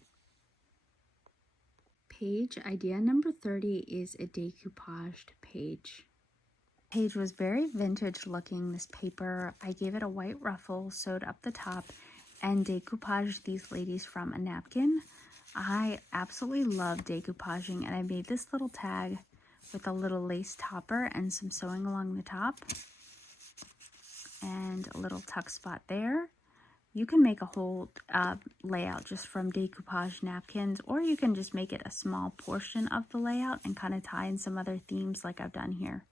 Page idea number 30 is a decoupaged page. Page was very vintage looking, this paper. I gave it a white ruffle, sewed up the top, and decoupaged these ladies from a napkin. I absolutely love decoupaging, and I made this little tag with a little lace topper and some sewing along the top and a little tuck spot there. You can make a whole layout just from decoupage napkins, or you can just make it a small portion of the layout and kind of tie in some other themes like I've done here.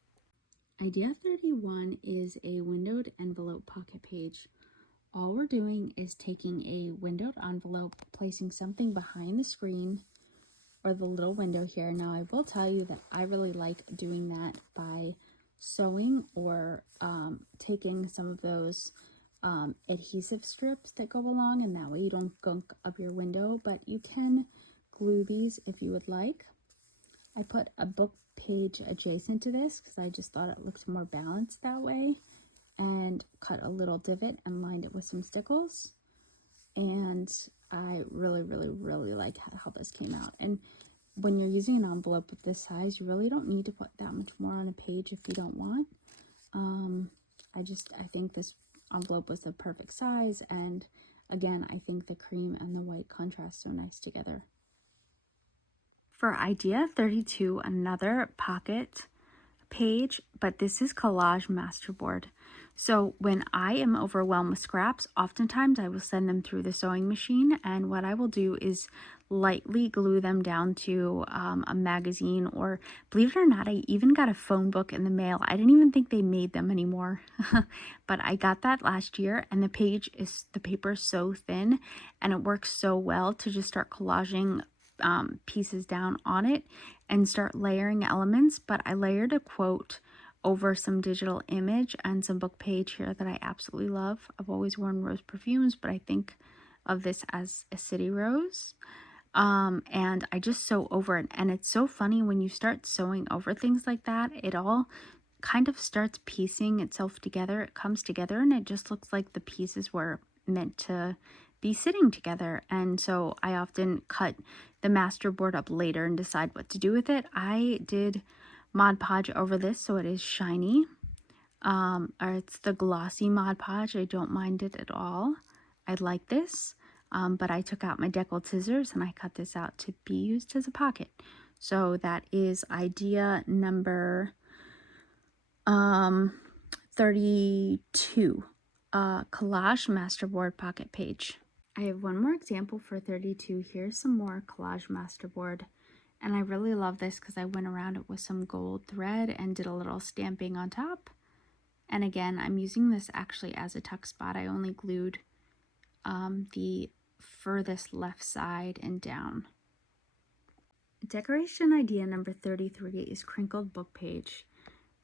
Idea 31 is a windowed envelope pocket page. All we're doing is taking a windowed envelope, placing something behind the screen or the little window here. Now I will tell you that I really like doing that by sewing or taking some of those adhesive strips that go along, and that way you don't gunk up your window, but you can glue these if you would like. I put a book page adjacent to this because I just thought it looked more balanced that way, and cut a little divot and lined it with some stickles. And I really like how this came out. And when you're using an envelope with this size, you really don't need to put that much more on a page if you don't want. I think this envelope was the perfect size, and again, I think the cream and the white contrast so nice together. For idea 32, another pocket page, but this is Collage Masterboard. So when I am overwhelmed with scraps, oftentimes I will send them through the sewing machine, and what I will do is lightly glue them down to a magazine, or believe it or not, I even got a phone book in the mail. I didn't even think they made them anymore, but I got that last year, and the paper is so thin, and it works so well to just start collaging pieces down on it and start layering elements. But I layered a quote over some digital image and some book page here that I absolutely love. I've always worn rose perfumes, but I think of this as a city rose. And I just sew over it, and it's so funny when you start sewing over things like that, it all kind of starts piecing itself together. It comes together, and it just looks like the pieces were meant to be sitting together. And so I often cut the masterboard up later and decide what to do with it. I did Mod Podge over this so it is shiny, or it's the glossy Mod Podge. I don't mind it at all. I like this, but I took out my deckle scissors and I cut this out to be used as a pocket. So that is idea number 32, Collage Masterboard pocket page. I have one more example for 32. Here's some more Collage Masterboard. And I really love this because I went around it with some gold thread and did a little stamping on top. And again, I'm using this actually as a tuck spot. I only glued the furthest left side and down. Decoration idea number 33 is Crinkled book page.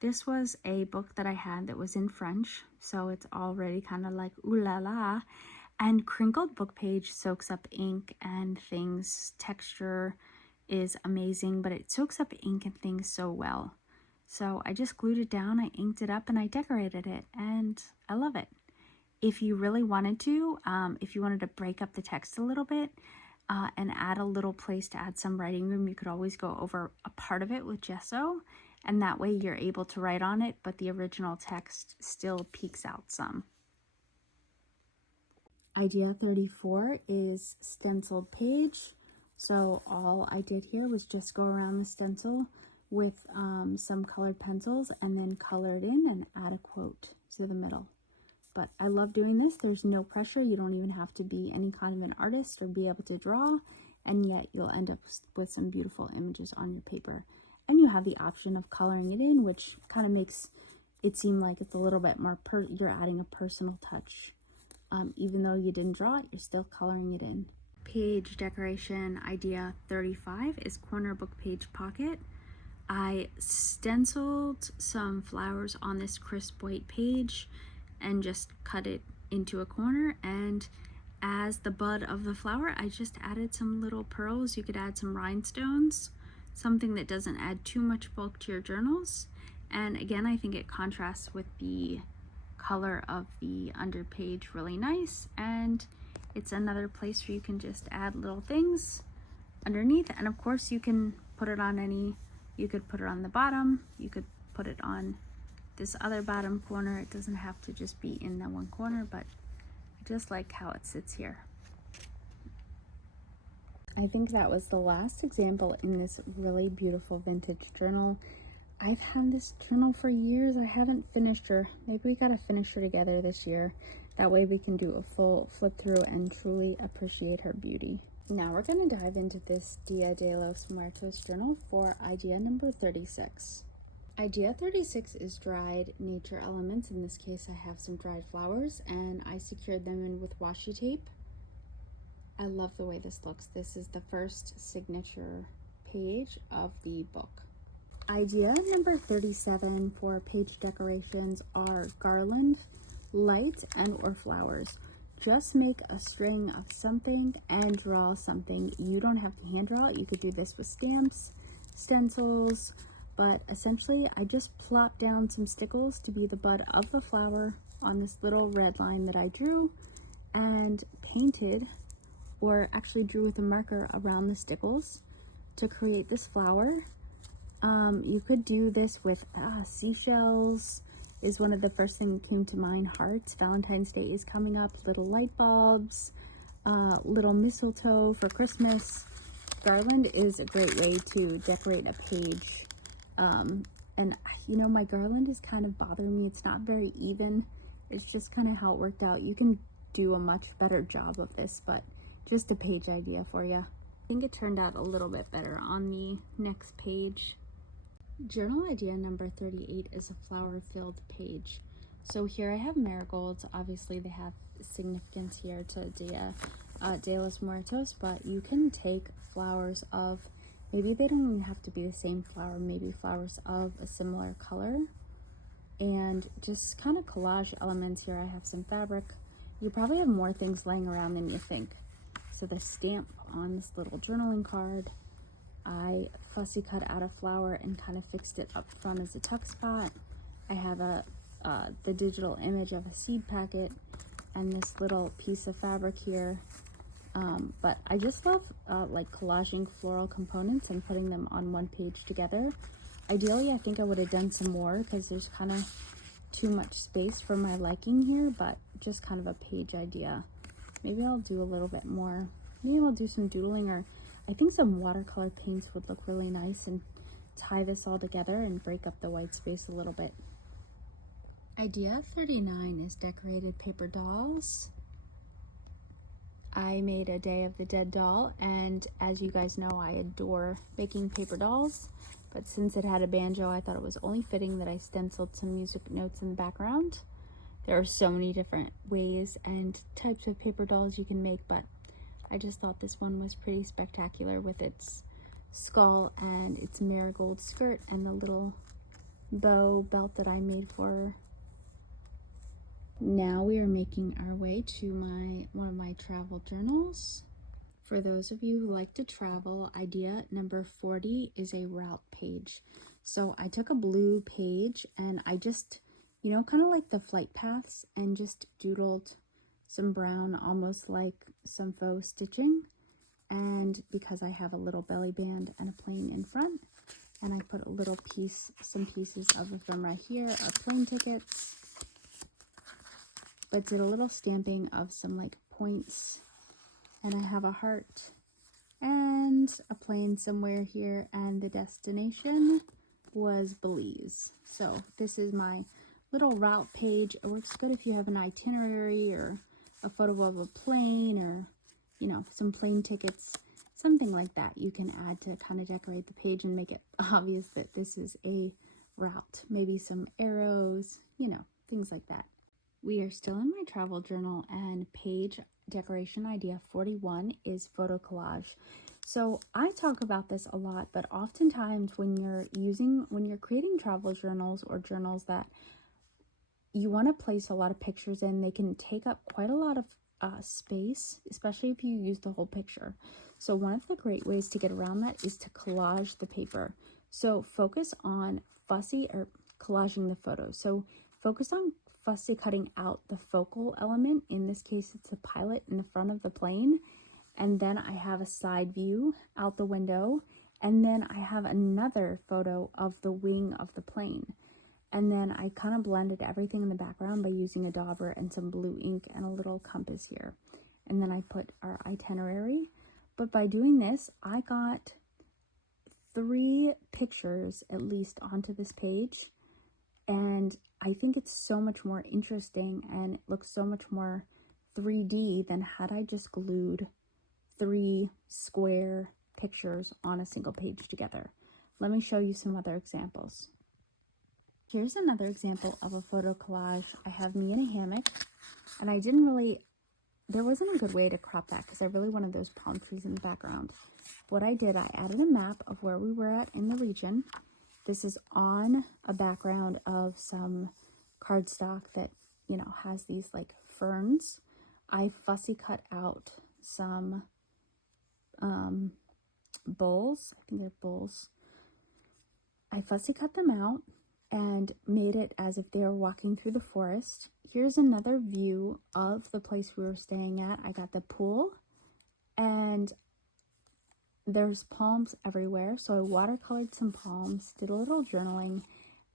This was a book that I had that was in French, so it's already kind of like ooh la la. And Crinkled book page soaks up ink and things. Texture is amazing, but it soaks up ink and things so well. So I just glued it down, I inked it up, and I decorated it, and I love it. If you really wanted to, if you wanted to break up the text a little bit and add a little place to add some writing room, you could always go over a part of it with gesso, and that way you're able to write on it, but the original text still peeks out some. Idea 34 is stenciled page. So all I did here was just go around the stencil with some colored pencils and then color it in and add a quote to the middle. But I love doing this. There's no pressure. You don't even have to be any kind of an artist or be able to draw, and yet you'll end up with some beautiful images on your paper. And you have the option of coloring it in, which kind of makes it seem like it's a little bit more, you're adding a personal touch. Even though you didn't draw it, you're still coloring it in. Page decoration idea 35 is corner book page pocket. I stenciled some flowers on this crisp white page and just cut it into a corner, and as the bud of the flower I just added some little pearls. You could add some rhinestones, something that doesn't add too much bulk to your journals, and again I think it contrasts with the color of the underpage really nice, and it's another place where you can just add little things underneath. And of course you can put it on you could put it on the bottom, you could put it on this other bottom corner. It doesn't have to just be in that one corner, but I just like how it sits here. I think that was the last example in this really beautiful vintage journal. I've had this journal for years. I haven't finished her. Maybe we gotta finish her together this year. That way we can do a full flip through and truly appreciate her beauty. Now we're gonna dive into this Dia de los Muertos journal for idea number 36. Idea 36 is dried nature elements. In this case, I have some dried flowers and I secured them in with washi tape. I love the way this looks. This is the first signature page of the book. Idea number 37 for page decorations are garland, light, and or flowers. Just make a string of something and draw something. You don't have to hand draw it. You could do this with stamps, stencils, but essentially I just plopped down some stickles to be the bud of the flower on this little red line that I drew, and painted, or actually drew with a marker around the stickles to create this flower. You could do this with seashells is one of the first things that came to mind. Hearts, Valentine's Day is coming up, little light bulbs, little mistletoe for Christmas. Garland is a great way to decorate a page. And you know, my garland is kind of bothering me. It's not very even. It's just kind of how it worked out. You can do a much better job of this, but just a page idea for you. I think it turned out a little bit better on the next page. Journal idea number 38 is a flower-filled page. So here I have marigolds. Obviously they have significance here to Dia de los Muertos, but you can take flowers of, maybe they don't even have to be the same flower, maybe flowers of a similar color, and just kind of collage elements. Here I have some fabric. You probably have more things laying around than you think. So the stamp on this little journaling card, I fussy cut out a flower and kind of fixed it up front as a tuck spot. I have the digital image of a seed packet and this little piece of fabric here. But I just love like collaging floral components and putting them on one page together. Ideally, I think I would have done some more because there's kind of too much space for my liking here, but just kind of a page idea. Maybe I'll do a little bit more. Maybe I'll do some doodling, or I think some watercolor paints would look really nice and tie this all together and break up the white space a little bit. Idea 39 is decorated paper dolls. I made a Day of the Dead doll, and as you guys know, I adore making paper dolls, but since it had a banjo, I thought it was only fitting that I stenciled some music notes in the background. There are so many different ways and types of paper dolls you can make, but I just thought this one was pretty spectacular with its skull and its marigold skirt and the little bow belt that I made for her. Now we are making our way to one of my travel journals. For those of you who like to travel, idea number 40 is a route page. So I took a blue page and I just, you know, kind of like the flight paths, and just doodled some brown, almost like some faux stitching. And because I have a little belly band and a plane in front, and I put a little piece, some pieces of ephemera here are plane tickets, but did a little stamping of some like points, and I have a heart and a plane somewhere here, and the destination was Belize. So this is my little route page. It works good if you have an itinerary or a photo of a plane, or you know, some plane tickets, something like that you can add to kind of decorate the page and make it obvious that this is a route. Maybe some arrows, you know, things like that. We are still in my travel journal, and page decoration idea 41 is photo collage. So I talk about this a lot, but oftentimes when you're creating travel journals or journals that you want to place a lot of pictures in, they can take up quite a lot of space, especially if you use the whole picture. So one of the great ways to get around that is to collage the paper. So focus on collaging the photos. So focus on fussy cutting out the focal element. In this case, it's the pilot in the front of the plane. And then I have a side view out the window. And then I have another photo of the wing of the plane. And then I kind of blended everything in the background by using a dauber and some blue ink and a little compass here. And then I put our itinerary. But by doing this, I got 3 pictures at least onto this page. And I think it's so much more interesting, and it looks so much more 3D than had I just glued 3 square pictures on a single page together. Let me show you some other examples. Here's another example of a photo collage. I have me in a hammock, and there wasn't a good way to crop that because I really wanted those palm trees in the background. What I did, I added a map of where we were at in the region. This is on a background of some cardstock that, you know, has these like ferns. I fussy cut out some bulls. I think they're bulls. I fussy cut them out and made it as if they were walking through the forest. Here's another view of the place we were staying at. I got the pool, and there's palms everywhere. So I watercolored some palms, did a little journaling,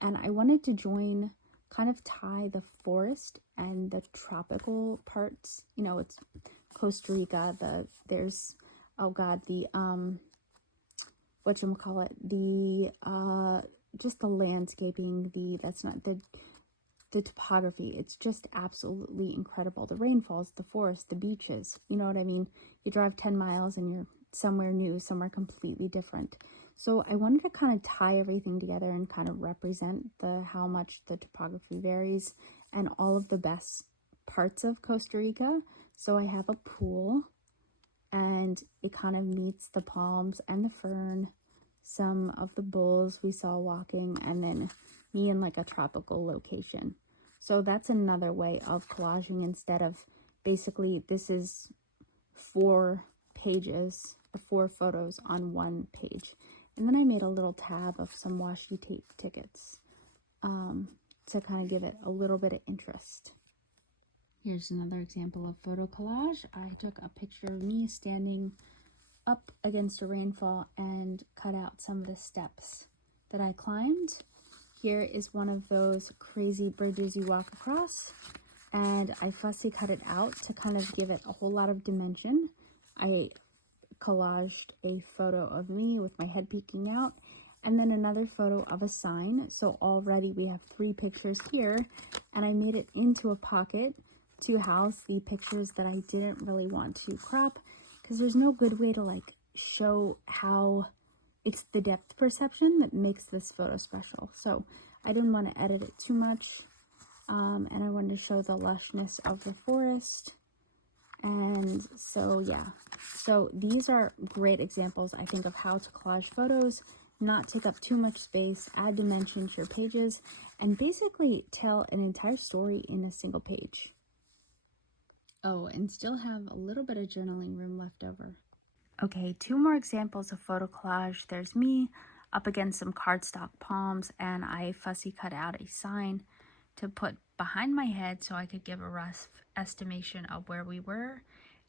and I wanted to kind of tie the forest and the tropical parts. You know, it's Costa Rica. Just the landscaping, the topography. It's just absolutely incredible. The rainfalls, the forest, the beaches, you know what I mean? You drive 10 miles and you're somewhere new, somewhere completely different. So I wanted to kind of tie everything together and kind of represent how much the topography varies and all of the best parts of Costa Rica. So I have a pool, and it kind of meets the palms and the fern, some of the bulls we saw walking, and then me in like a tropical location. So that's another way of collaging. Instead of, basically, this is 4 pages, 4 photos on one page. And then I made a little tab of some washi tape tickets to kind of give it a little bit of interest. Here's another example of photo collage. I took a picture of me standing up against a rainfall and cut out some of the steps that I climbed. Here is one of those crazy bridges you walk across, and I fussy cut it out to kind of give it a whole lot of dimension. I collaged a photo of me with my head peeking out, and then another photo of a sign. So already we have 3 pictures here, and I made it into a pocket to house the pictures that I didn't really want to crop, because there's no good way to like show how it's the depth perception that makes this photo special. So I didn't want to edit it too much, and I wanted to show the lushness of the forest. And so yeah, so these are great examples, I think, of how to collage photos, not take up too much space, add dimension to your pages, and basically tell an entire story in a single page. Oh, and still have a little bit of journaling room left over. Okay, 2 more examples of photo collage. There's me up against some cardstock palms, and I fussy cut out a sign to put behind my head so I could give a rough estimation of where we were.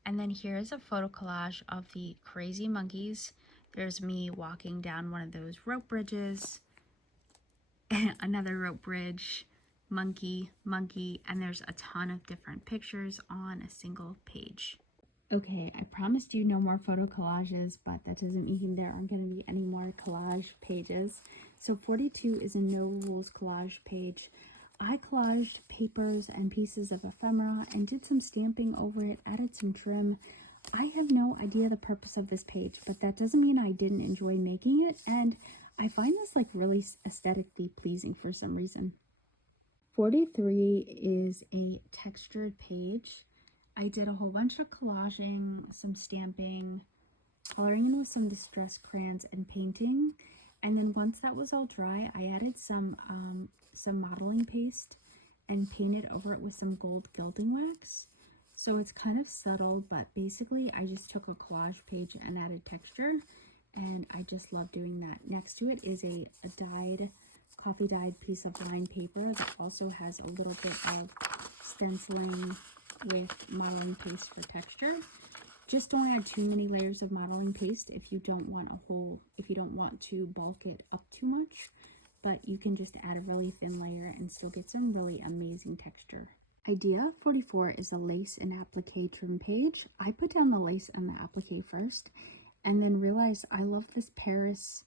And then here's a photo collage of the crazy monkeys. There's me walking down one of those rope bridges, another rope bridge, monkey, monkey, and there's a ton of different pictures on a single page. Okay, I promised you no more photo collages, but that doesn't mean there aren't going to be any more collage pages. So 42 is a no rules collage page. I collaged papers and pieces of ephemera and did some stamping over it, added some trim. I have no idea the purpose of this page, but that doesn't mean I didn't enjoy making it, and I find this like really aesthetically pleasing for some reason. 43 is a textured page. I did a whole bunch of collaging, some stamping, coloring in with some distress crayons, and painting. And then once that was all dry, I added some modeling paste and painted over it with some gold gilding wax. So it's kind of subtle, but basically I just took a collage page and added texture, and I just love doing that. Next to it is a coffee dyed piece of lined paper that also has a little bit of stenciling with modeling paste for texture. Just don't add too many layers of modeling paste if you don't want to bulk it up too much, but you can just add a really thin layer and still get some really amazing texture. Idea 44 is a lace and applique trim page. I put down the lace and the applique first, and then realized I love this Paris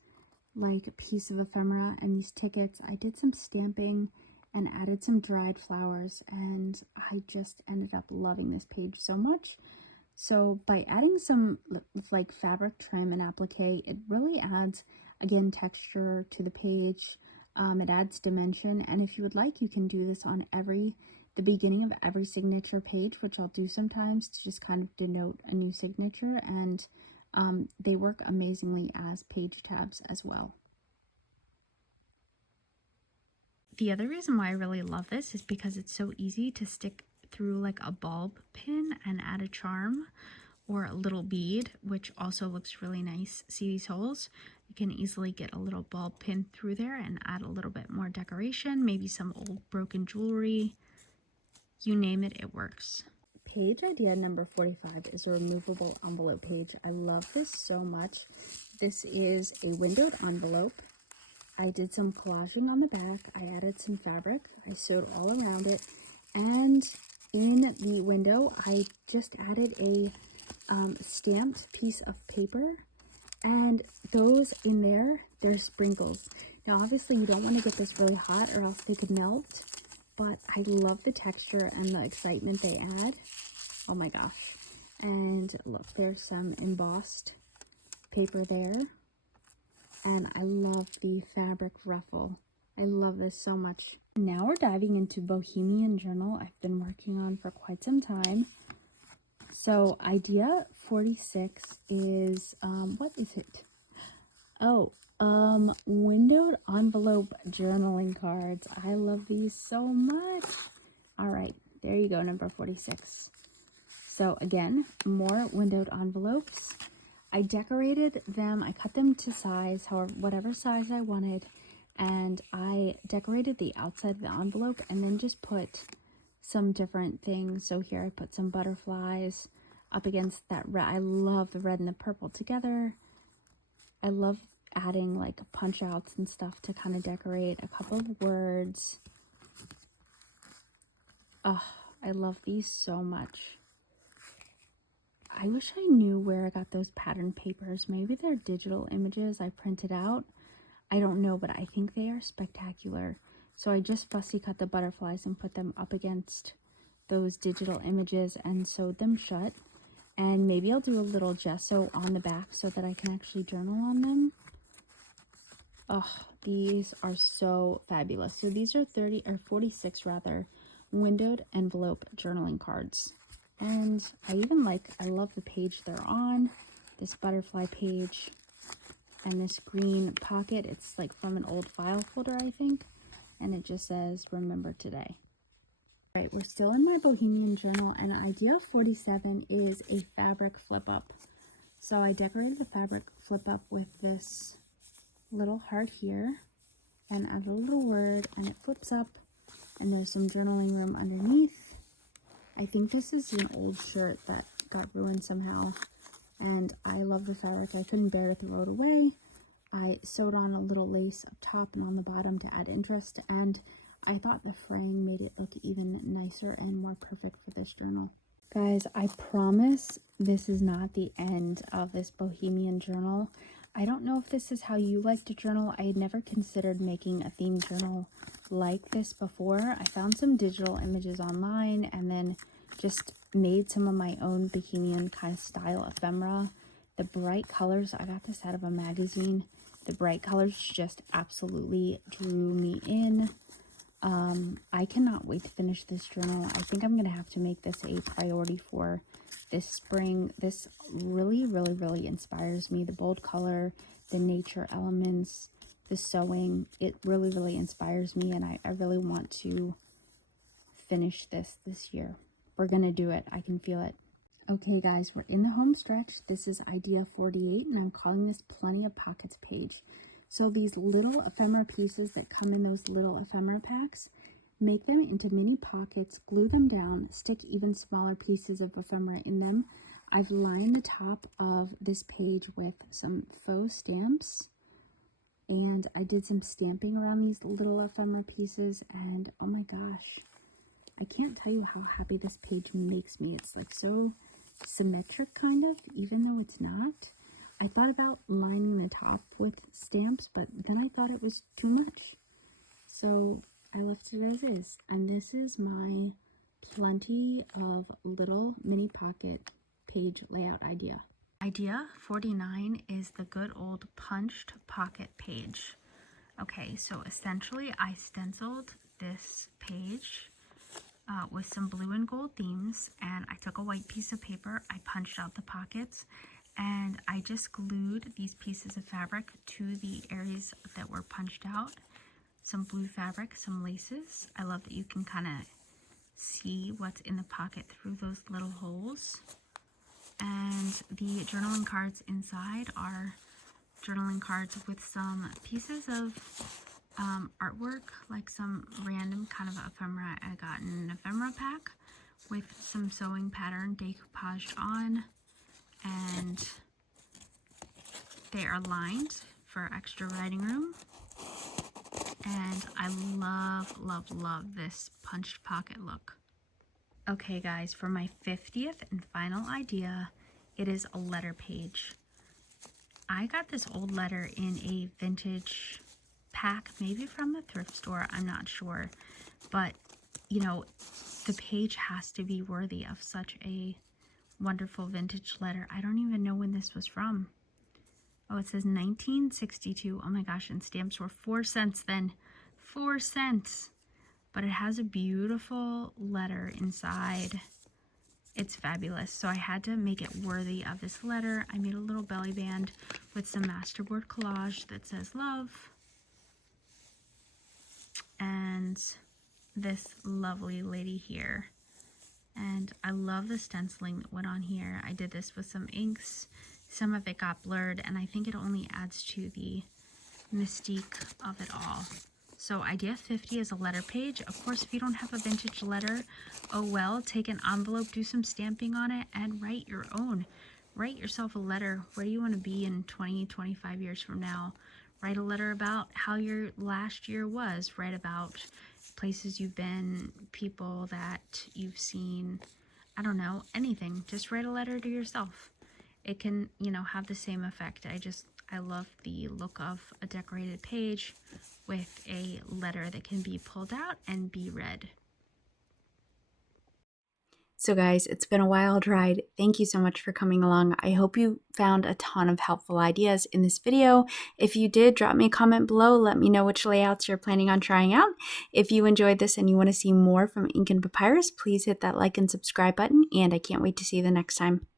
like piece of ephemera and these tickets. I did some stamping and added some dried flowers, and I just ended up loving this page so much. So by adding some like fabric trim and applique, it really adds, again, texture to the page. It adds dimension, and if you would like, you can do this on the beginning of every signature page, which I'll do sometimes to just kind of denote a new signature, and they work amazingly as page tabs as well. The other reason why I really love this is because it's so easy to stick through like a bulb pin and add a charm or a little bead, which also looks really nice. See these holes? You can easily get a little bulb pin through there and add a little bit more decoration, maybe some old broken jewelry. You name it, it works. Page idea number 45 is a removable envelope page. I love this so much. This is a windowed envelope. I did some collaging on the back. I added some fabric. I sewed all around it. And in the window, I just added a stamped piece of paper. And those in there, they're sprinkles. Now, obviously, you don't want to get this really hot or else they could melt. But I love the texture and the excitement they add. Oh my gosh. And look, there's some embossed paper there. And I love the fabric ruffle. I love this so much. Now we're diving into Bohemian Journal I've been working on for quite some time. So idea 46 is, what is it? Oh, windowed envelope journaling cards. I love these so much. All right, there you go, number 46. So again, more windowed envelopes. I decorated them, I cut them to size, whatever size I wanted, and I decorated the outside of the envelope and then just put some different things. So here I put some butterflies up against that red. I love the red and the purple together. I love adding like punch outs and stuff to kind of decorate, a couple of words. Oh, I love these so much. I wish I knew where I got those pattern papers. Maybe they're digital images I printed out. I don't know, but I think they are spectacular. So I just fussy cut the butterflies and put them up against those digital images and sewed them shut. And maybe I'll do a little gesso on the back so that I can actually journal on them. Oh, these are so fabulous. So these are 46 rather, windowed envelope journaling cards. And I love the page they're on, this butterfly page, and this green pocket. It's like from an old file folder, I think, and it just says, remember today. All right, we're still in my Bohemian journal, and idea 47 is a fabric flip up. So I decorated the fabric flip up with this little heart here, and add a little word, and it flips up, and there's some journaling room underneath. I think this is an old shirt that got ruined somehow, and I love the fabric. I couldn't bear to throw it away. I sewed on a little lace up top and on the bottom to add interest, and I thought the fraying made it look even nicer and more perfect for this journal. Guys, I promise this is not the end of this bohemian journal. I don't know if this is how you like to journal. I had never considered making a themed journal like this before. I found some digital images online and then just made some of my own bohemian kind of style ephemera. The bright colors, I got this out of a magazine. The bright colors just absolutely drew me in. I cannot wait to finish this journal. I think I'm going to have to make this a priority for this spring. This really inspires me. The bold color, the nature elements, the sewing, it really inspires me, and I really want to finish this year. We're going to do it. I can feel it. Okay guys, we're in the home stretch. This is idea 48 and I'm calling this Plenty of Pockets page. So these little ephemera pieces that come in those little ephemera packs, make them into mini pockets, glue them down, stick even smaller pieces of ephemera in them. I've lined the top of this page with some faux stamps, and I did some stamping around these little ephemera pieces, and oh my gosh, I can't tell you how happy this page makes me. It's like so symmetric kind of, even though it's not. I thought about lining the top with stamps, but then I thought it was too much. So I left it as is. And this is my Plenty of Little Mini Pocket page layout idea. Idea 49 is the good old punched pocket page. Okay, so essentially I stenciled this page with some blue and gold themes, and I took a white piece of paper, I punched out the pockets, and I just glued these pieces of fabric to the areas that were punched out. Some blue fabric, some laces. I love that you can kind of see what's in the pocket through those little holes. And the journaling cards inside are journaling cards with some pieces of artwork, like some random kind of ephemera. I got in an ephemera pack with some sewing pattern decoupaged on, and they are lined for extra writing room. And I love this punched pocket look. Okay guys, for my 50th and final idea, it is a letter page. I got this old letter in a vintage pack, maybe from a thrift store, I'm not sure, but you know, the page has to be worthy of such a wonderful vintage letter. I don't even know when this was from. Oh, it says 1962. Oh my gosh, and stamps were 4 cents then. 4 cents. But it has a beautiful letter inside. It's fabulous. So I had to make it worthy of this letter. I made a little belly band with some Masterboard collage that says love. And this lovely lady here. And I love the stenciling that went on here. I did this with some inks. Some of it got blurred, and I think it only adds to the mystique of it all. So idea 50 is a letter page. Of course, if you don't have a vintage letter, oh well, take an envelope, do some stamping on it, and write your own. Write yourself a letter. Where do you want to be in 20, 25 years from now? Write a letter about how your last year was. Write about places you've been, people that you've seen. I don't know, anything. Just write a letter to yourself. It can, you know, have the same effect. I love the look of a decorated page with a letter that can be pulled out and be read. So guys, it's been a wild ride. Thank you so much for coming along. I hope you found a ton of helpful ideas in this video. If you did, drop me a comment below. Let me know which layouts you're planning on trying out. If you enjoyed this and you want to see more from Ink and Papyrus, please hit that like and subscribe button, and I can't wait to see you the next time.